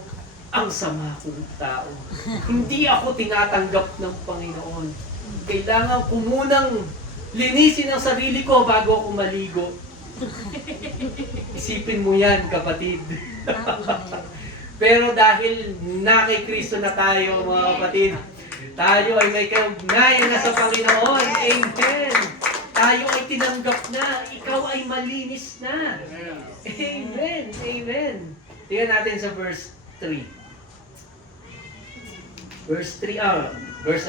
ang sama kong tao. Hindi ako tinatanggap ng Panginoon. Kailangan ko munang linisin ang sarili ko bago ako maligo. Isipin mo yan, kapatid. Pero dahil na kay Kristo na tayo, mga kapatid, tayo ay may kaugnayan na sa Panginoon. Amen. Tayo ay tinanggap na. Ikaw ay malinis na. Amen. Amen. Tingnan natin sa verse 3. Verse 3, verse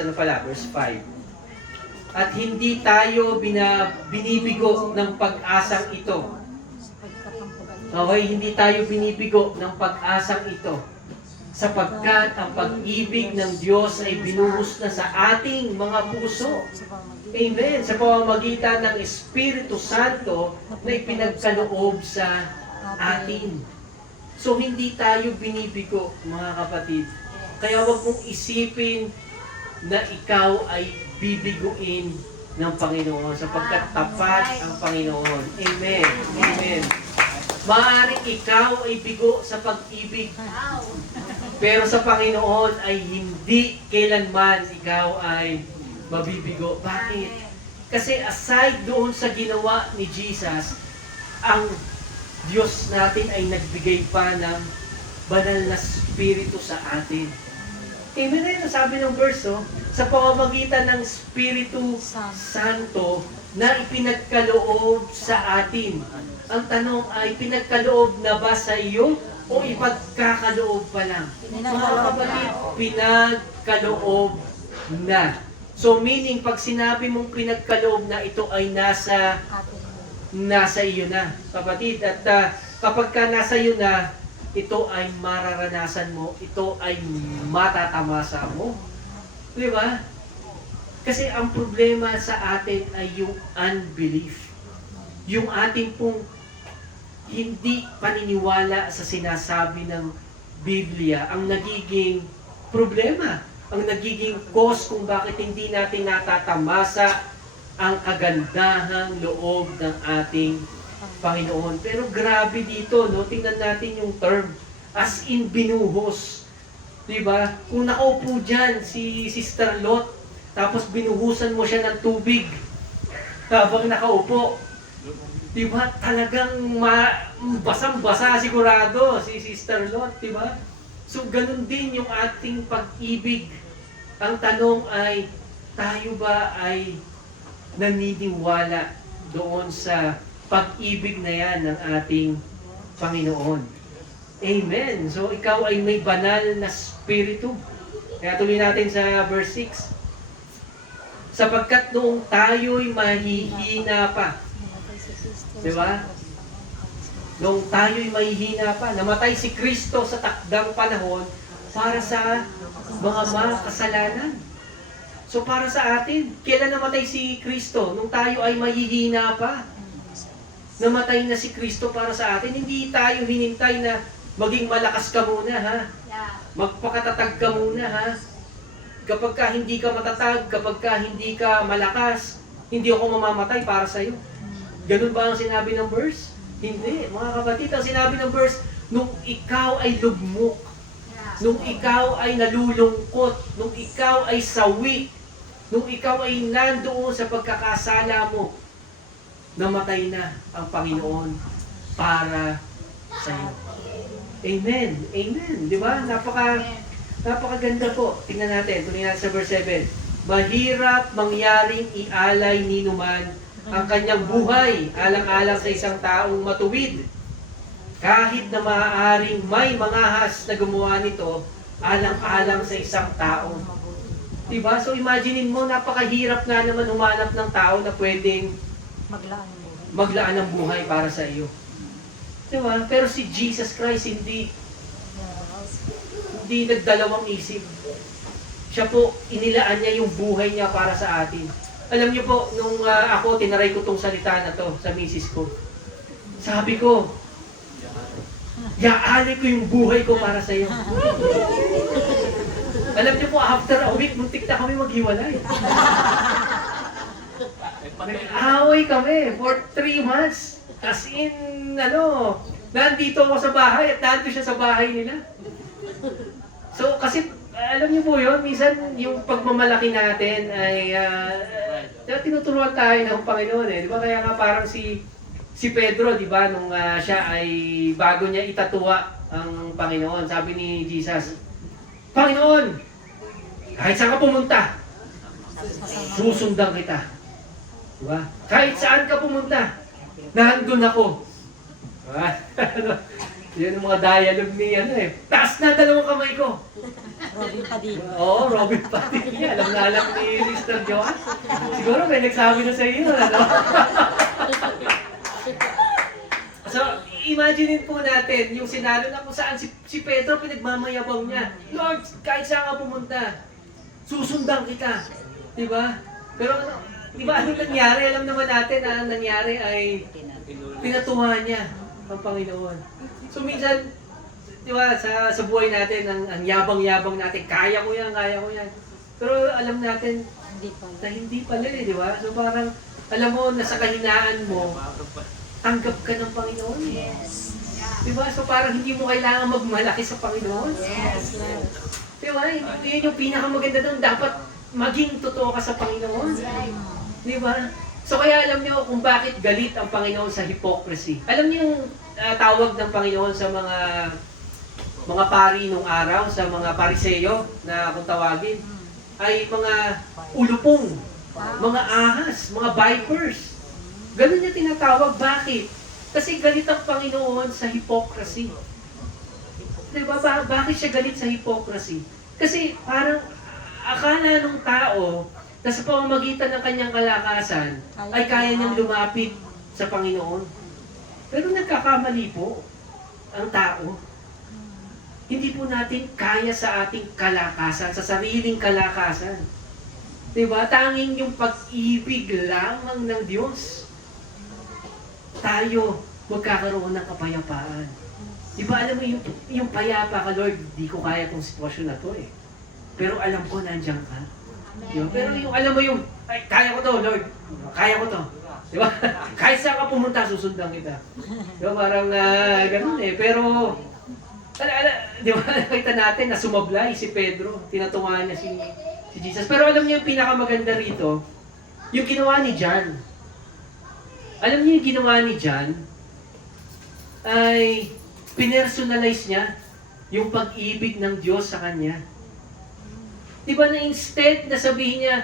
5. At hindi tayo binibigo ng pag-asang ito. Okay, hindi tayo binibigo ng pag-asang ito. Sapagkat ang pag-ibig ng Diyos ay binuhos na sa ating mga puso. Amen. Sa pamamagitan ng Espiritu Santo na ipinagkaloob sa atin. So, hindi tayo binibigo, mga kapatid. Kaya wag mong isipin na ikaw ay bibiguin ng Panginoon sapagkat tapat ang Panginoon. Amen. Amen. Maaaring ikaw ay bigo sa pag-ibig. Pero sa Panginoon ay hindi kailanman ikaw ay mabibigo. Bakit? Kasi aside doon sa ginawa ni Jesus, ang Diyos natin ay nagbigay pa ng banal na Espiritu sa atin. Amen na yun, sabi ng verse, sa pamamagitan ng Espiritu Santo na ipinagkaloob sa atin. Ang tanong ay, pinagkaloob na ba sa iyo o ipagkakaloob pa lang? Mga kapatid, pinagkaloob na. So meaning, pag sinabi mong pinagkaloob na, ito ay nasa iyo na, kapatid. At kapag ka nasa iyo na, ito ay mararanasan mo, ito ay matatamasa mo. Di ba? Kasi ang problema sa atin ay yung unbelief. Yung ating pong hindi paniniwala sa sinasabi ng Biblia ang nagiging problema, ang nagiging cause kung bakit hindi natin natatamasa ang kagandahang loob ng ating Panginoon. Pero grabe dito, no? Tingnan natin yung term, as in binuhos. Diba? Kung nakaupo dyan si Sister Lot, tapos binuhusan mo siya ng tubig habang nakaupo. Diba? Talagang basang-basa sigurado si Sister Lot, diba? So, ganun din yung ating pag-ibig. Ang tanong ay, tayo ba ay naniniwala doon sa pag-ibig na yan ng ating Panginoon? Amen. So, ikaw ay may banal na spirito. Kaya tuloy natin sa verse 6. Sapagkat noong tayo'y mahihina pa, di ba? Noong tayo'y mahihina pa, namatay si Kristo sa takdang panahon para sa mga makasalanan. So para sa atin, kailan namatay si Kristo? Nung tayo ay mahihina pa. Namatay na si Kristo para sa atin. Hindi tayo hinintay na maging malakas ka muna, ha? Magpakatatag ka muna, ha? Kapag ka hindi ka matatag, kapag ka hindi ka malakas, hindi ako mamamatay para sa iyo. Ganun ba ang sinabi ng verse? Hindi. Mga kapatid, ang sinabi ng verse, nung ikaw ay lugmok, nung ikaw ay nalulungkot, nung ikaw ay sawi, nung ikaw ay nandoon sa pagkakasala mo, namatay na ang Panginoon para sa iyo. Amen. Amen. Di ba? Napakaganda po. Tingnan natin. Tuloy natin sa verse 7. Mahirap mangyaring ialay ni numan ang kanyang buhay alang-alang sa isang taong matuwid. Kahit na maaaring may mangahas na gumawa nito, alang-alang sa isang tao. Diba? So imaginein mo, napakahirap nga naman humanap ng tao na pwedeng Maglaan mo. maglaan ng buhay para sa iyo. Diba? Pero si Jesus Christ hindi nagdalawang isip. Siya po, inilaan niya yung buhay niya para sa atin. Alam niyo po, nung ako, tinaray ko tong salita na to sa misis ko. Sabi ko, yaali ko yung buhay ko para sa iyo. Alam niyo po, after a week, muntik na kami maghiwalay. Nag-away kami for 3 months. As in, nandito ako sa bahay at nandito siya sa bahay nila. So, kasi, alam niyo po yun, minsan yung pagmamalaki natin ay tinuturuan tayo ng Panginoon eh. Di ba? Kaya nga parang si Pedro, di ba, nung siya ay bago niya itatuwa ang Panginoon, sabi ni Jesus, Panginoon, kahit saan ka pumunta, susundan kita. Diba? Kahit saan ka pumunta, nandun ako. Diba? Yun ang mga dialogue ni taas na 2 kamay ko. Robin Padilla. Oo, Robin Padilla. Alam na alam ni Sister Joan. Siguro may nagsabi na sa iyo. So, imaginein po natin yung senaryo na kung saan si Pedro pinagmamayabang niya. Lord, kahit saan ka pumunta, susundan kita. Diba? Pero diba anong nangyari? Alam naman natin na ang nangyari ay pinatuwa niya ang Panginoon. So minsan, diba, sa buhay natin, ang yabang-yabang natin, kaya ko yan. Pero alam natin Hindi pa. na hindi pala diba? So parang, alam mo, nasa kahinaan mo, tanggap ka ng Panginoon. Yes. Diba? So parang hindi mo kailangan magmalaki sa Panginoon. Yes. Diba? Yun yung pinakamaganda doon. Dapat maging totoo ka sa Panginoon. Diba? So kaya alam niyo kung bakit galit ang Panginoon sa hypocrisy. Alam niyo yung tawag ng Panginoon sa mga pari nung araw, sa mga pariseyo na kung tawagin, ay mga ulupong, mga ahas, mga vipers. Ganun niya tinatawag. Bakit? Kasi galit ang Panginoon sa hypocrisy. Diba? Bakit siya galit sa hypocrisy? Kasi parang akala ng tao na sa pamamagitan ng kanyang kalakasan ay kaya niyang lumapit sa Panginoon. Pero nagkakamali po ang tao. Hindi po natin kaya sa ating kalakasan, sa sariling kalakasan. Diba? Tanging yung pag-ibig lamang ng Diyos. Tayo magkakaroon ng kapayapaan. Diba alam mo yung payapa ka, Lord, di ko kaya tong sitwasyon na to eh. Pero alam ko nandiyan ka. Diba? Pero yung alam mo yung, ay, kaya ko to, Lord. Kaya ko to. Diba? Kahit saan ka pumunta, susundan kita. Diba? Parang ganun eh. Pero, di ba, nakita natin na sumablay si Pedro. Tinatungan niya si Jesus. Pero alam niyo yung pinakamaganda rito, yung ginawa ni John. Alam niyo yung ginawa ni John, ay pinersonalize niya yung pag-ibig ng Diyos sa kanya. Diba na instead na sabihin niya,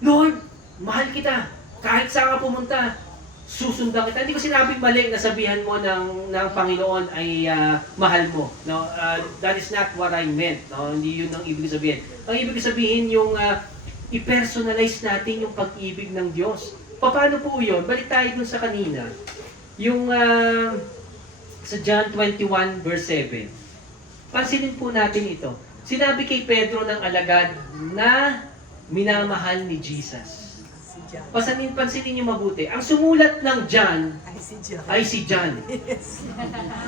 Lord, mahal kita. Kahit saan ka pumunta, susundan kita. Hindi ko sinabing mali na sabihan mo ng Panginoon ay mahal mo. No? That is not what I meant. No? Hindi yun ang ibig sabihin. Ang ibig sabihin yung i-personalize natin yung pag-ibig ng Diyos. Paano po yun? Balik tayo dun sa kanina. Yung sa John 21 verse 7. Pansinin po natin ito. Sinabi kay Pedro ng alagad na minamahal ni Jesus. Pansinin niyo mabuti. Ang sumulat ng John ay si John.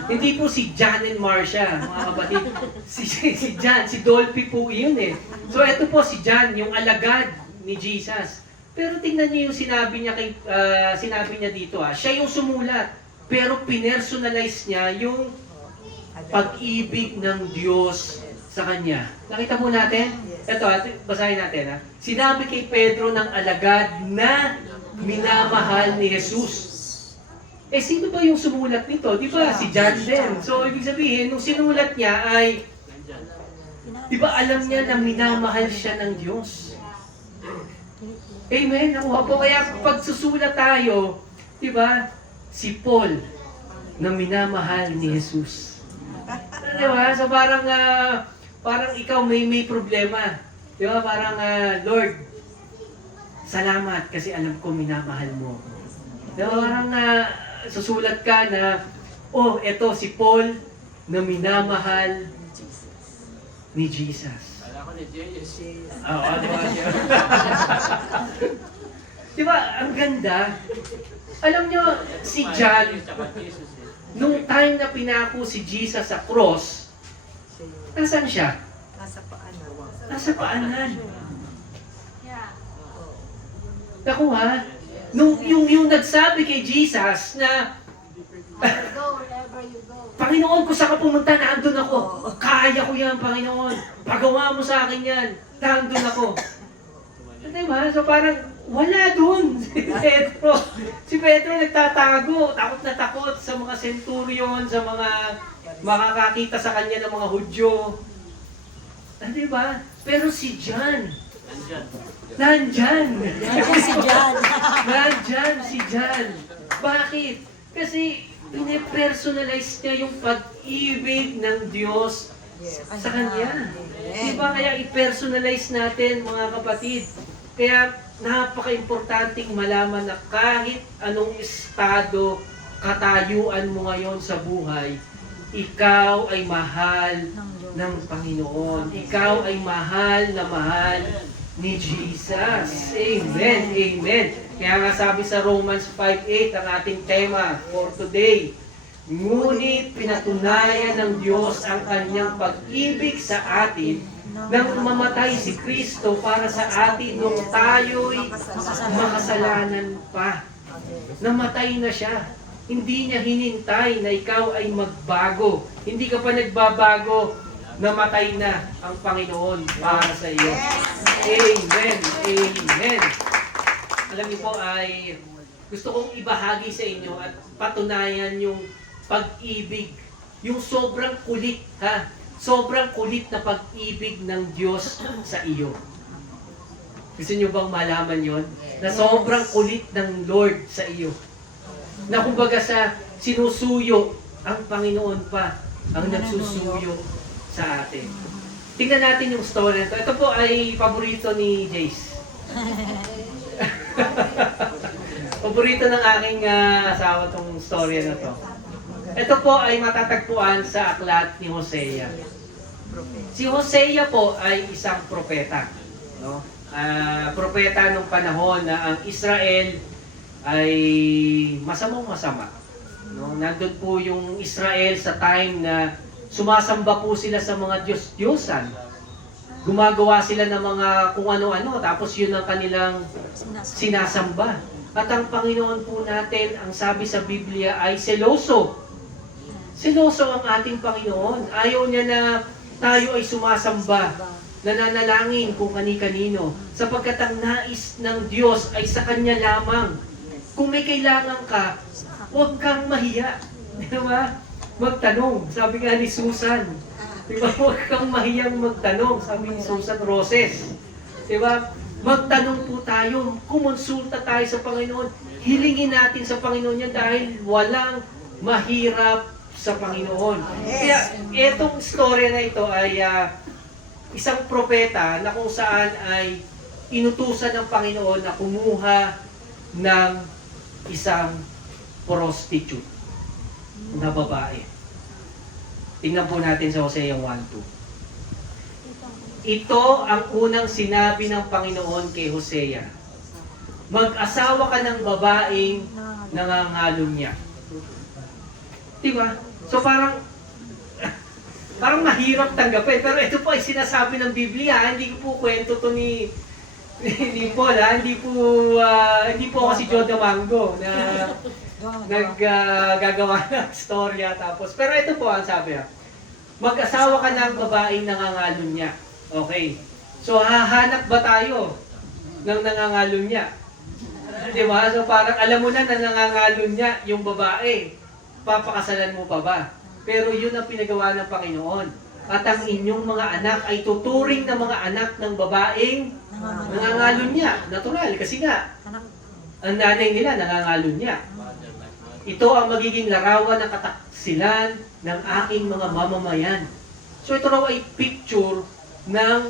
Hindi po si John and Marcia, mga kapatid. Si John, si Dolphy po yun eh. So ito po si John, yung alagad ni Jesus. Pero tingnan niyo yung sinabi niya dito siya yung sumulat. Pero pinersonalize niya yung pag-ibig ng Diyos sa kanya. Nakita mo natin? Ito, basahin natin. Sinabi kay Pedro ng alagad na minamahal ni Jesus. Sino ba yung sumulat nito? Di ba? Si John din. So, ibig sabihin, nung sinulat niya ay, di ba alam niya na minamahal siya ng Diyos? Amen? Nakuha po. Kaya pag susulat tayo, di ba? Si Paul na minamahal ni Jesus. Di ba? So parang parang ikaw may problema. Di ba? Parang, Lord, salamat kasi alam ko minamahal mo ako. Di ba? Parang susulat ka na, oh, eto si Paul na minamahal ni Jesus. Alam ko ni Jesus. Oo, di ba? Di ba? Ang ganda. Alam nyo, si John, nung time na pinako si Jesus sa cross, nasaan siya? Nasa paanan. Nasa paanan. Naku ha? Yung nagsabi kay Jesus na, Go wherever you go. Panginoon, kung saan ka pumunta, nandun ako. Kaya ko yan, Panginoon. Pagawa mo sa akin yan. Nandun ako. Diba? So parang, wala dun si Pedro. Si Pedro nagtatago, takot na takot sa mga centurion, sa mga makakakita sa kanya ng mga Hudyo. Diba? Pero si John, nandyan. Nandiyan si John. Nandyan si John. Bakit? Kasi pine-personalize niya yung pag-ibig ng Diyos sa kanya. Diba? Kaya i-personalize natin, mga kapatid. Kaya napaka-importanting malaman na kahit anong estado, katayuan mo ngayon sa buhay, ikaw ay mahal ng Panginoon. Ikaw ay mahal na mahal ni Jesus. Amen. Amen. Kaya nga sabi sa Romans 5:8 ang ating tema for today, ngunit pinatunayan ng Diyos ang kanyang pag-ibig sa atin nang mamatay si Kristo para sa atin nung tayo'y makasalanan pa. Namatay na siya. Hindi niya hinintay na ikaw ay magbago. Hindi ka pa nagbabago. Namatay na ang Panginoon para sa iyo. Amen. Amen. Alam niyo po ay gusto kong ibahagi sa inyo at patunayan yung pag-ibig. Yung sobrang kulit, ha? Sobrang kulit na pag-ibig ng Diyos sa iyo. Gusto niyo bang malaman yon? Na sobrang kulit ng Lord sa iyo. Na kumbaga sa sinusuyo, ang Panginoon pa ang nagsusuyo sa atin. Tingnan natin yung story nito. Ito po ay paborito ni Jace. Paborito ng aking asawa tong story na to. Ito po ay matatagpuan sa aklat ni Hosea. Si Hosea po ay isang propeta. No? Propeta nung panahon na ang Israel ay masamang-masama. No? Nandun po yung Israel sa time na sumasamba po sila sa mga Diyos-Diyosan. Gumagawa sila ng mga kung ano-ano, tapos yun ang kanilang sinasamba. At ang Panginoon po natin, ang sabi sa Biblia ay seloso. Seloso ang ating Panginoon. Ayaw niya na tayo ay sumasamba, nananalangin kung kani-kanino, sapagkat ang nais ng Diyos ay sa Kanya lamang. Kung may kailangan ka, huwag kang mahiya. Di ba? Magtanong. Sabi nga ni Susan. Di ba? Huwag kang mahiyang magtanong. Sabi ni Susan Roses. Di ba? Magtanong po tayo. Kumonsulta tayo sa Panginoon. Hilingin natin sa Panginoon yan dahil walang mahirap sa Panginoon. Kaya etong story na ito ay isang propeta na kung saan ay inutusan ng Panginoon na kumuha ng isang prostitute na babae. Tingnan po natin sa Hosea 1:2. Ito ang unang sinabi ng Panginoon kay Hosea. Mag-asawa ka ng babaeng nangangalon niya. Diba? So parang mahirap tanggapin. Pero ito po ay sinasabi ng Biblia. Hindi ko po kwento to ni Paul. Hindi po ako si Joe Damango na naggagawa ng storya. Tapos, pero ito po ang sabi. Mag-asawa ka ng babaeng nangangalon niya. Okay. So hahanap ba tayo ng nangangalon niya? Diba? So parang alam mo na nangangalon niya yung babae. Papakasalan mo pa ba? Pero yun ang pinagawa ng Panginoon. At ang inyong mga anak ay tuturing na mga anak ng babaeng nangangalon niya. Natural, kasi nga, ang nanay nila nangangalon niya. Ito ang magiging larawan ng kataksilan ng aking mga mamamayan. So ito raw ay picture ng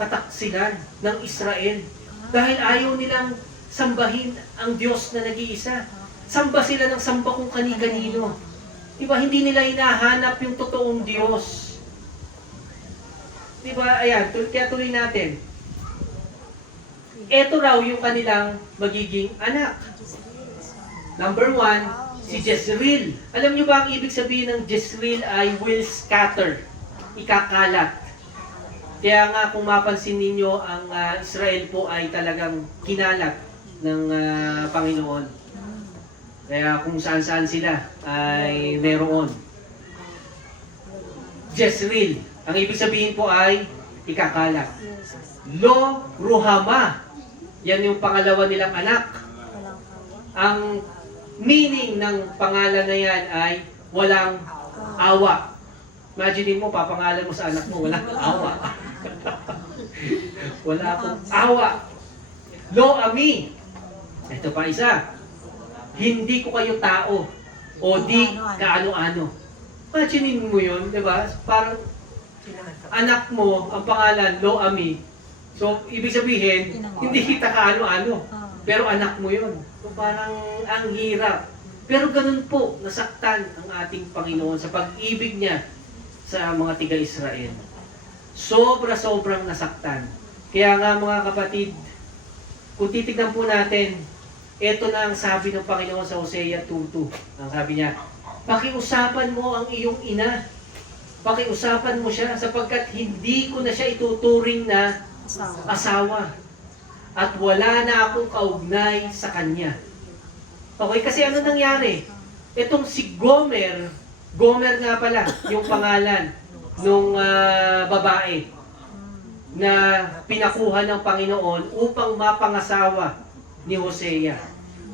kataksilan ng Israel. Dahil ayaw nilang sambahin ang Diyos na nag-iisa. Samba sila ng samba kung kani-kanino. Diba? Hindi nila hinahanap yung totoong Diyos. Diba? Ayan, kaya tuloy natin. Ito raw yung kanilang magiging anak. Number 1, si Jezreel. Alam niyo ba ang ibig sabihin ng Jezreel ay will scatter, ikakalat. Kaya nga kung mapansin ninyo, ang Israel po ay talagang kinalat ng Panginoon. Kaya kung saan-saan sila ay meron. Jezreel, ang ibig sabihin po ay ikakalat. Lo Ruhama, yan yung pangalawa nilang anak. Ang meaning ng pangalan na yan ay walang awa. Imagine mo, papangalan mo sa anak mo, walang awa. Wala akong awa. Lo Ami. Ito pa isa. Hindi ko kayo tao o di kaano-ano. Imagine mo yun, di ba? Parang anak mo, ang pangalan, Lo Ami. So, ibig sabihin, hindi kita kaano-ano. Pero anak mo yun. So, parang ang hirap. Pero ganun po, nasaktan ang ating Panginoon sa pag-ibig niya sa mga tiga-Israel. Sobra-sobrang nasaktan. Kaya nga mga kapatid, kung titignan po natin, ito na ang sabi ng Panginoon sa Hosea 2:2. Ang sabi niya, pakiusapan mo ang iyong ina. Pakiusapan mo siya sapagkat hindi ko na siya ituturing na asawa. At wala na akong kaugnay sa kanya. Okay, kasi ano nangyari? Itong si Gomer nga pala, yung pangalan nung babae na pinakuha ng Panginoon upang mapangasawa ni Hosea.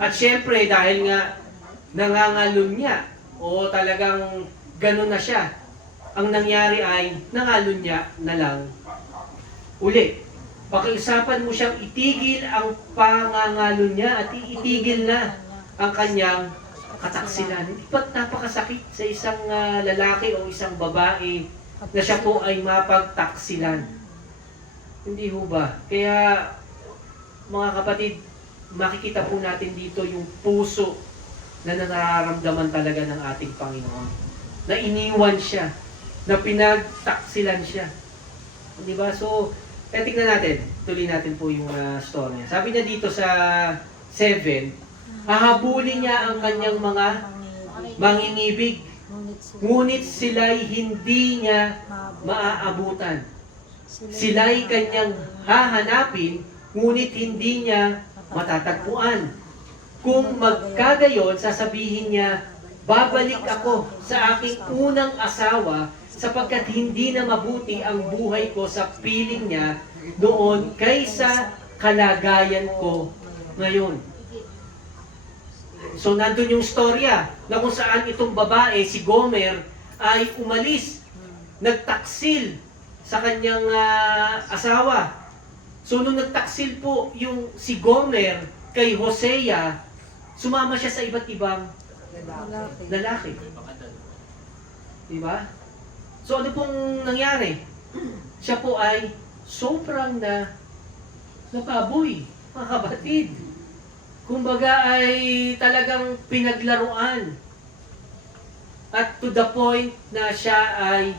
At syempre, dahil nga nangangalun niya, o talagang ganun na siya, ang nangyari ay nangalun niya na lang uli. Pakiusapan mo siyang itigil ang pangangalun niya at itigil na ang kanyang kataksilan. Hindi ba't napakasakit sa isang lalaki o isang babae na siya po ay mapagtaksilan? Hindi ho ba? Kaya mga kapatid, makikita po natin dito yung puso na nararamdaman talaga ng ating Panginoon. Na iniwan siya, na pinagtaksilan siya. Di ba? So, tingnan natin, tuloy natin po yung story niya. Sabi niya dito sa 7, hahabulin niya ang kanyang mga manginibig, ngunit sila'y hindi niya maaabutan. Sila'y kanyang hahanapin, ngunit hindi niya matatagpuan. Kung magkagayon, sasabihin niya, babalik ako sa aking unang asawa sapagkat hindi na mabuti ang buhay ko sa piling niya noon kaysa kalagayan ko ngayon. So, nandun yung storya na kung saan itong babae, si Gomer, ay umalis, nagtaksil sa kanyang asawa. So, nung nagtaksil po yung si Gomer kay Hosea, sumama siya sa iba't ibang lalaki. Diba? So, ano pong nangyari? Siya po ay sobrang napaboy, mga kapatid. Kumbaga ay talagang pinaglaruan. At to the point na siya ay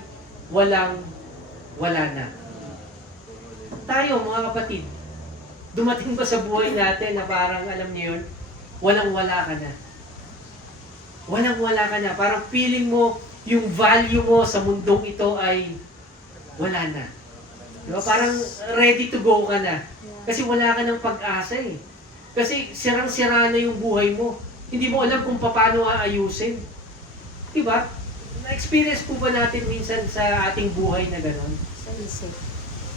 wala na. Tayo, mga kapatid, dumating ba sa buhay natin na parang, alam niyo yun, walang-wala ka na. Walang-wala ka na. Parang feeling mo, yung value mo sa mundong ito ay wala na. Diba? Parang ready to go ka na. Kasi wala ka ng pag-asa eh. Kasi sirang-sira na yung buhay mo. Hindi mo alam kung paano aayusin. Diba? Na-experience po ba natin minsan sa ating buhay na gano'n? Sa isip.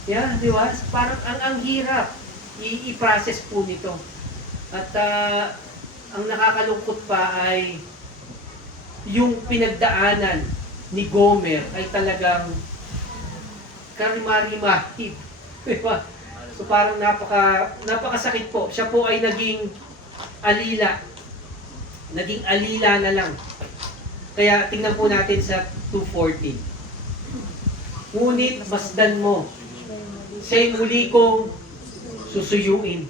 Yeah, di ba? Parang ang hirap i-process po nito. At ang nakakalungkot pa ay yung pinagdaanan ni Gomer ay talagang karimari-mahid. Diba? So parang napakasakit po. Siya po ay naging alila. Naging alila na lang. Kaya tingnan po natin sa 2:14. ngunit masdan mo. Siya'y muli kong susuyuin.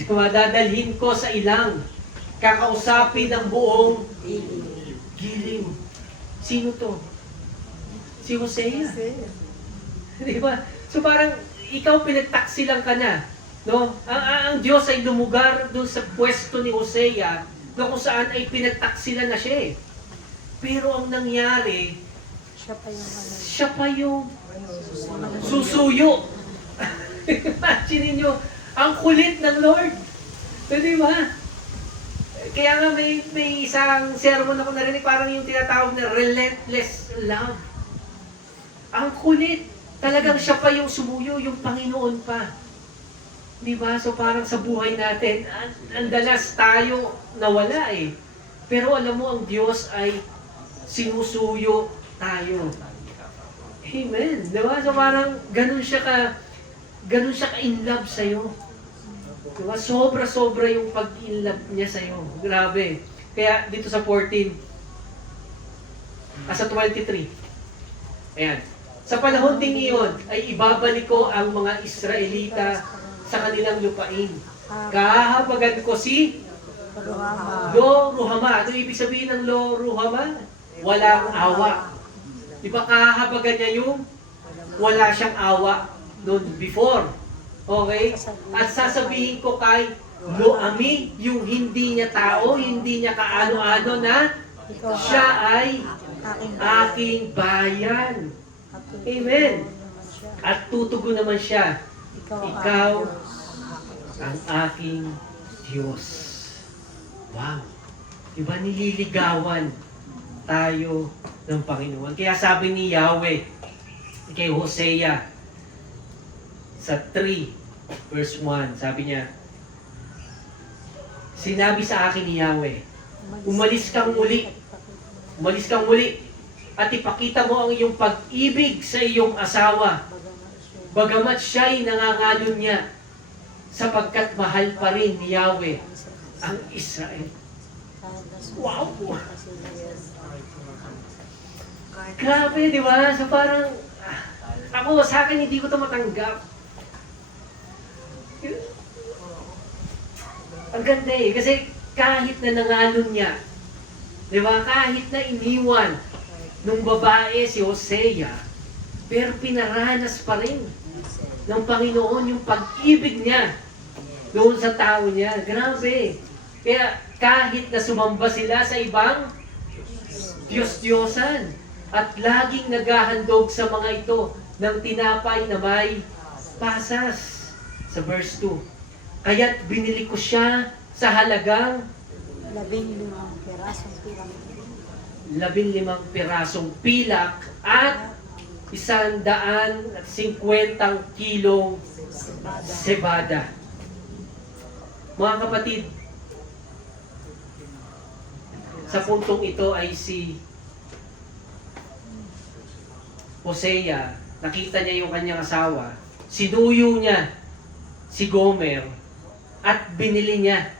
Diba? Dadalhin ko sa ilang, kakausapin ng buong gilim. Sino to? Si Hosea. Diba? So parang ikaw pinagtaksilang ka na. No? Ang Diyos ay lumugar doon sa pwesto ni Hosea na kung saan ay pinagtaksilan na siya eh. Pero ang nangyari, siya pa yung susuyo. Imagine niyo, ang kulit ng Lord. Di ba? Kaya nga may isang sermon ako narinig, parang yung tinatawag na relentless love. Ang kulit. Talagang siya pa yung sumuyo, yung Panginoon pa. Di ba? So parang sa buhay natin, ang dalas tayo nawala eh. Pero alam mo, ang Diyos ay sinusuyo tayo. Amen. Di ba? So parang ganun siya ka-in love sa'yo. Di ba? Sobra-sobra yung pag-in love niya sa'yo. Grabe. Kaya dito sa 14, sa 23. Ayan. Sa panahon ding iyon, ay ibabalik ko ang mga Israelita sa kanilang lupain. Kahahabagan ko si Lo Ruhama. Ano ibig sabihin ng Lo Ruhama? Walang awa. Diba kahahabagan niya yung wala siyang awa noon before. Okay? At sasabihin ko kay Lo Ami, yung hindi niya tao, hindi niya kaano-ano na siya ay aking bayan. Amen. At tutugon naman siya, ikaw ang aking Diyos. Wow. Diba nililigawan tayo ng Panginoon? Kaya sabi ni Yahweh kay Hosea sa 3 verse 1, sabi niya, sinabi sa akin ni Yahweh, umalis kang muli at ipakita mo ang iyong pag-ibig sa iyong asawa, bagamat siya'y nangangalon niya, sapagkat mahal pa rin ni Yahweh ang Israel. Wow! Grabe, di ba? So parang, ako, sa akin, hindi ko ito matanggap. Ang ganda eh, kasi kahit na nangalon niya, di ba? Kahit na iniwan nung babae si Hosea, pero pinaranas pa rin ng Panginoon yung pag-ibig niya doon sa tao niya. Grabe. Kaya kahit na sumamba sila sa ibang Diyos-Diyosan at laging naghahandog sa mga ito ng tinapay na may pasas. Sa verse 2, kaya't binili ko siya sa halagang 15 pirasong pilang. 15 pirasong pilak at 150 kilong sebada. Mga kapatid, sa puntong ito ay si Hosea, nakita niya yung kanyang asawa, sinuyo niya si Gomer at binili niya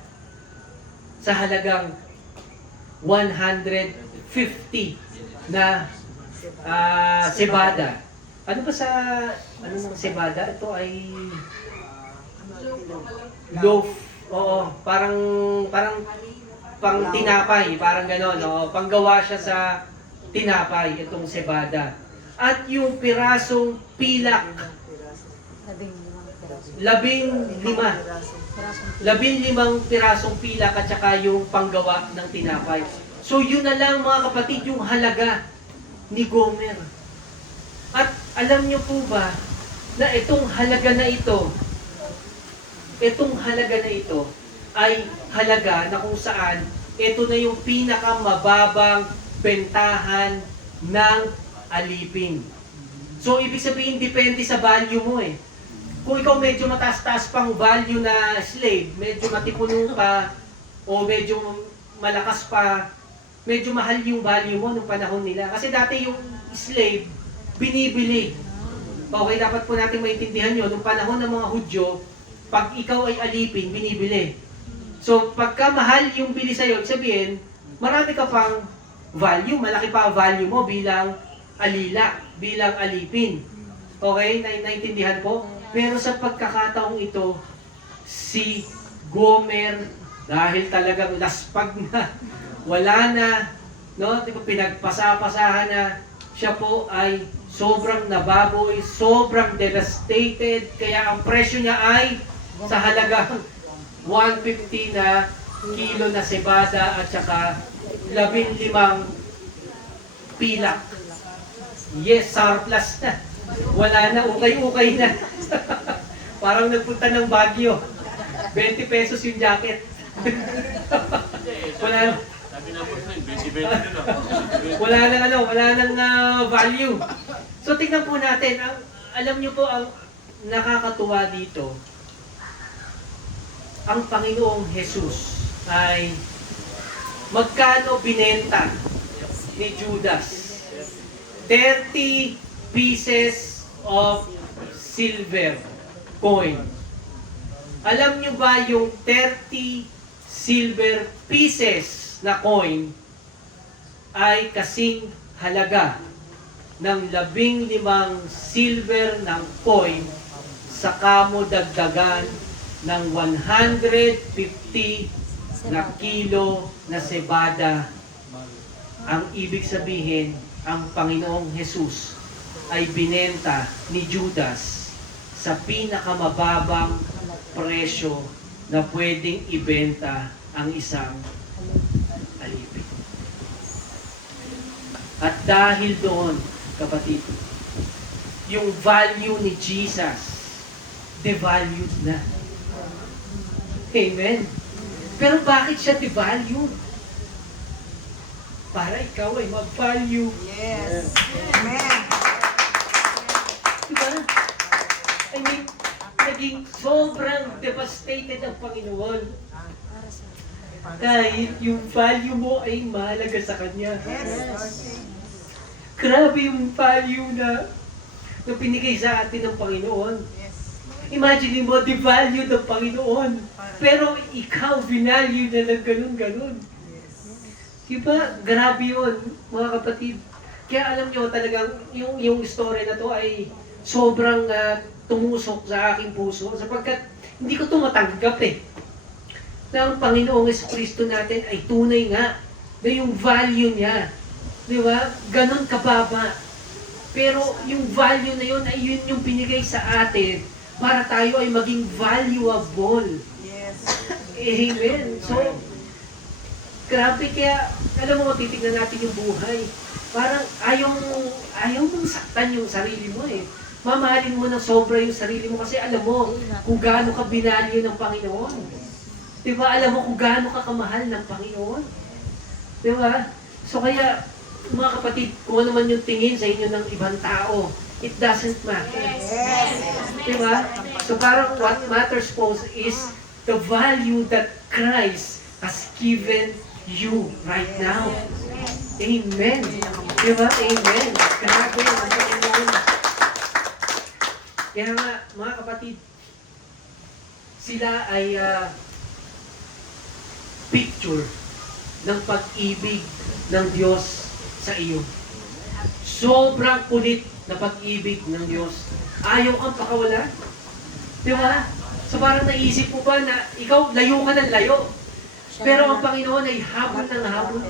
sa halagang 150 na sebada. Ano ba ano ng sebada? Ito ay loaf. Oo, parang pang tinapay, parang gano'n. Oo, panggawa siya sa tinapay, itong sebada. At yung pirasong pilak, 15 pirasong pilak at saka yung panggawa ng tinapay. So yun na lang mga kapatid yung halaga ni Gomer. At alam niyo po ba na itong halaga na ito ay halaga na kung saan ito na yung pinakamababang bentahan ng alipin. So ibig sabihin depende sa value mo eh. Kung ikaw medyo mataas-taas pang value na slave, medyo matipuno pa, o medyo malakas pa, medyo mahal yung value mo nung panahon nila. Kasi dati yung slave, binibili. Okay, dapat po natin maintindihan yun. Nung panahon ng mga Hudyo, pag ikaw ay alipin, binibili. So, pagka mahal yung bili sa'yo, sabihin, marami ka pang value, malaki pa ang value mo bilang alila. bilang alipin. Okay? Naintindihan po? Pero sa pagkakataong ito, si Gomer, dahil talagang laspag na, wala na, no? Di ba, pinagpasapasahan na, siya po ay sobrang nababoy, sobrang devastated, kaya ang presyo niya ay sa halagang 150 na kilo na cebada at saka 15 pilak. Yes, surplus na. Wala na, ukay-ukay na. Parang nagpunta ng Baguio. 20 pesos yung jacket. Wala Sabi na po na, 20-20 na. wala nang value. So tingnan po natin, alam niyo po ang nakakatuwa dito. Ang Panginoong Jesus ay magkano binenta ni Judas? 30 pieces of silver coin. Alam niyo ba yung 30 silver pieces na coin ay kasing halaga ng 15 silver ng coin sa kamo dagdagan ng 150 na kilo na cebada. Ang ibig sabihin, ang Panginoong Jesus ay binenta ni Judas sa pinakamababang presyo na pwedeng ibenta ang isang alipin. At dahil doon, kapatid, yung value ni Jesus, devalued na. Amen. Pero bakit siya devalued? Para ikaw ay mag-value. Yes. Amen. Diba? I mean, naging sobrang devastated ang Panginoon. Dahil yung value mo ay mahalaga sa Kanya. Yes. Grabe yung value na pinigay sa atin ng Panginoon. Yes. Imagine mo, devalue ng Panginoon. Pero ikaw, vinalue na ng ganun-ganun. Diba? Grabe yun, mga kapatid. Kaya alam nyo, talagang yung story na to ay sobrang tumusok sa aking puso sapagkat hindi ko ito matanggap na ang Panginoong Jesucristo natin ay tunay nga na yung value niya. Di ba? Ganon kababa. Pero yung value na yun ay yun yung pinigay sa atin para tayo ay maging valuable. Yes. Amen. So, grabe, kaya alam mo, titignan natin yung buhay. Parang ayaw mong saktan yung sarili mo Mamahalin mo ng sobra yung sarili mo kasi alam mo kung gaano ka binalyo ng Panginoon. Diba? Alam mo kung gaano ka kamahal ng Panginoon. Diba? So kaya, mga kapatid, kung ano man yung tingin sa inyo ng ibang tao, it doesn't matter. Diba? So parang what matters most is the value that Christ has given you right now. Amen. Diba? Amen. Grabe ang Panginoon. Kaya nga, mga kapatid, sila ay picture ng pag-ibig ng Diyos sa iyo. Sobrang kulit na pag-ibig ng Diyos. Ayaw kang pakawalan. Diba? So parang naisip mo ba na ikaw layo ka ng layo. Pero ang Panginoon ay habol ng habol.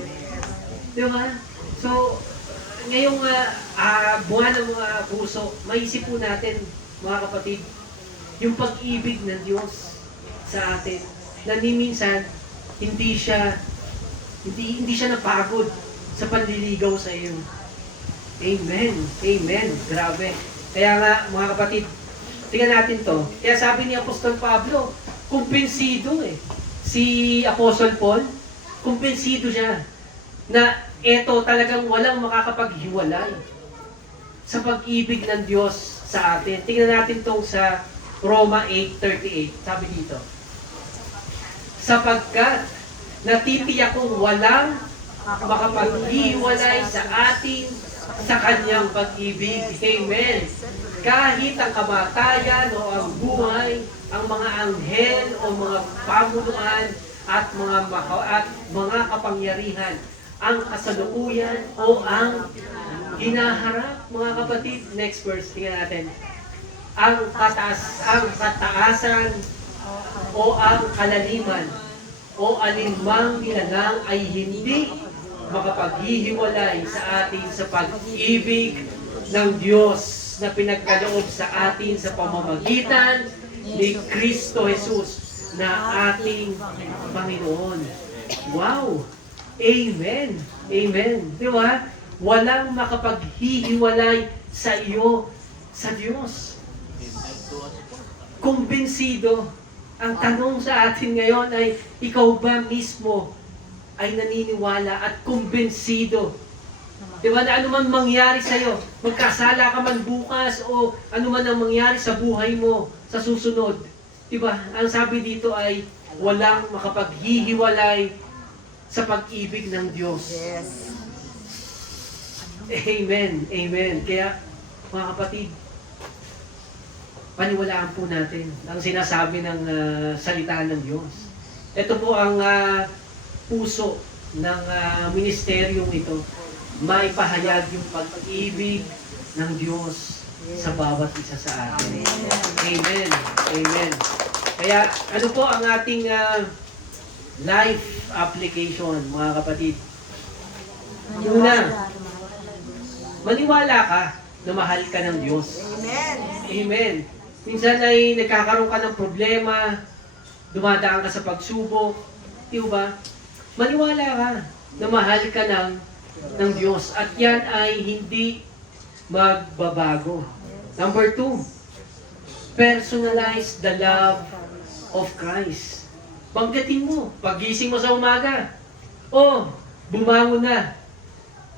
Diba? So, ngayong buwan ng mga puso, maisip po natin, mga kapatid, yung pag-ibig ng Diyos sa atin, na minsan, hindi siya napagod sa panliligaw sa iyo. Amen. Amen. Grabe. Kaya nga, mga kapatid, tingnan natin to. Kaya sabi ni Apostol Pablo, kumpinsido Si Apostle Paul, kumpinsido siya na eto talagang walang makakapaghiwalay sa pag-ibig ng Diyos sa atin. Tingnan natin tong sa Roma 8:38. Sabi dito, sapagkat natitiyak kong walang makapaghiwalay sa atin sa kanyang pag-ibig. Amen. Kahit ang kamatayan o ang buhay, ang mga anghel o mga pamunuan at mga kapangyarihan, ang kasalukuyan o ang hinaharap? Mga kapatid, next verse, tingnan natin. Ang kataasan o ang kalaliman o alinmang nilalang ay hindi makapaghihiwalay sa atin sa pag-ibig ng Diyos na pinagkaloob sa atin sa pamamagitan ni Kristo Jesus na ating Panginoon. Wow! Amen! Amen! Di ba? Walang makapaghihiwalay sa iyo sa Diyos. Kumbinsido. Ang tanong sa atin ngayon ay, ikaw ba mismo ay naniniwala at kumbinsido? Di ba na anuman mangyari sa iyo, magkasala ka man bukas o anuman ang mangyari sa buhay mo sa susunod. Di ba? Ang sabi dito ay walang makapaghihiwalay sa pag-ibig ng Diyos. Yes. Amen. Amen. Kaya mga kapatid, paniwalaan po natin ang sinasabi ng salita ng Diyos. Ito po ang puso ng ministeryong ito. Maipahayag yung pag-ibig ng Diyos sa bawat isa sa atin. Amen. Amen. Kaya ano po ang ating life application, mga kapatid? Una, maniwala ka na mahal ka ng Diyos. Amen. Amen. Minsan ay nagkakaroon ka ng problema, dumadaan ka sa pagsubok, di ba? Maniwala ka na mahal ka ng Diyos at yan ay hindi magbabago. Number 2, personalize the love of Christ. Banggatin mo, pagising mo sa umaga, bumangon na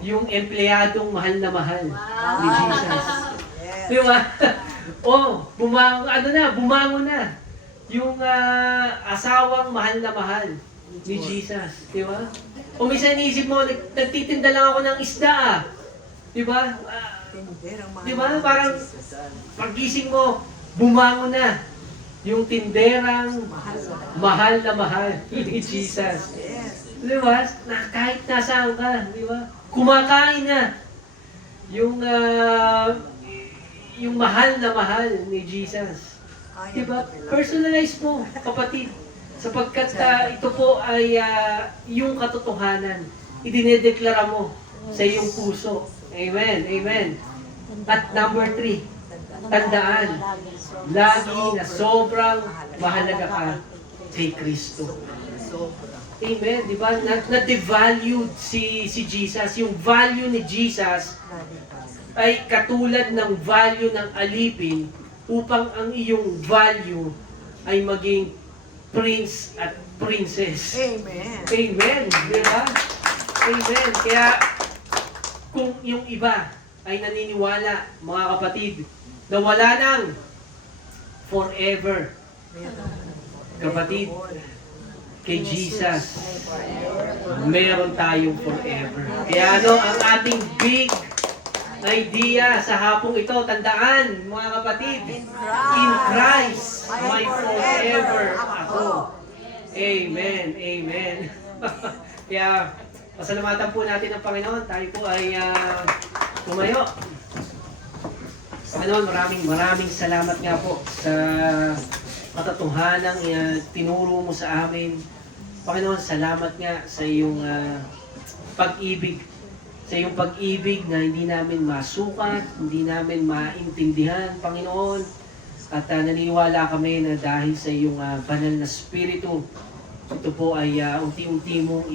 yung empleyadong mahal na mahal ni Jesus. Yes. Di ba? Bumangon na. Yung asawang mahal na mahal ni Jesus. Di ba? O minsan iisip mo, nagtitinda lang ako ng isda Di ba? Di ba? Parang pagising mo, bumangon na. Yung tinderang mahal na mahal ni Jesus. Yes. Di ba? Kahit nasaan ka, di ba? Kumakain na. Yung mahal na mahal ni Jesus. Diba? Personalize mo, kapatid. Sapagkat ito po ay yung katotohanan. Idinedeklara mo sa iyong puso. Amen. Amen. At number 3, tandaan, lagi na sobrang mahalaga ka kay Kristo. Amen. Diba? Na-devalued si Jesus. Yung value ni Jesus ay katulad ng value ng alipin upang ang iyong value ay maging prince at princess. Amen. Amen. Di ba? Amen. Kaya kung yung iba ay naniniwala, mga kapatid, na wala nang forever, kapatid, kay Jesus, meron tayong forever. Kaya ang ating big idea sa hapong ito, tandaan, mga kapatid, in Christ, may forever ako. Amen. Amen. Kaya, pasalamatan po natin ang Panginoon. Tayo po ay tumayo. Panginoon, maraming salamat nga po sa katotohanang tinuro mo sa amin. Panginoon, salamat nga sa iyong pag-ibig. Sa iyong pag-ibig na hindi namin masukat, hindi namin maintindihan, Panginoon. At naniniwala kami na dahil sa iyong banal na spirito, ito po ay unti-unti mong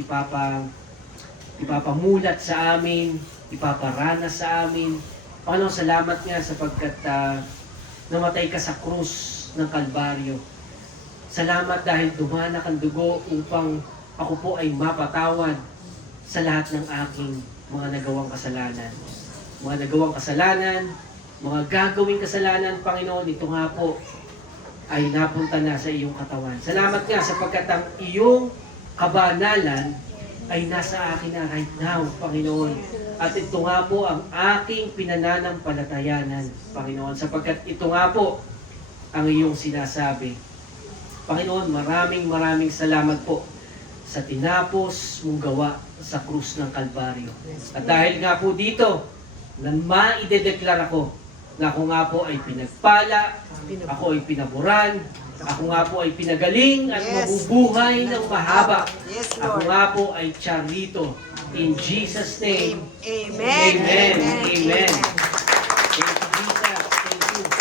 ipapamulat sa amin, ipaparanas sa amin. Panginoon, salamat nga sapagkat namatay ka sa krus ng Kalbaryo. Salamat dahil dumanak ang dugo upang ako po ay mapatawad sa lahat ng aking mga nagawang kasalanan. Mga nagawang kasalanan, mga gagawing kasalanan, Panginoon, ito nga po ay napunta na sa iyong katawan. Salamat nga sapagkat ang iyong kabanalan ay nasa akin na right now, Panginoon. At ito nga po ang aking pinananampalatayanan, Panginoon, sapagkat ito nga po ang iyong sinasabi. Panginoon, maraming salamat po sa tinapos mong gawa sa krus ng Kalbaryo. At dahil nga po dito, na maidedeklara ko na ako nga po ay pinagpala, ako ay pinaburan, ako nga po ay pinagaling at Yes. mabubuhay ng mahaba. Yes, Ako Lord. nga po ay charito. In Jesus' name. Amen. Amen. Amen. Thank you, Jesus. Thank you.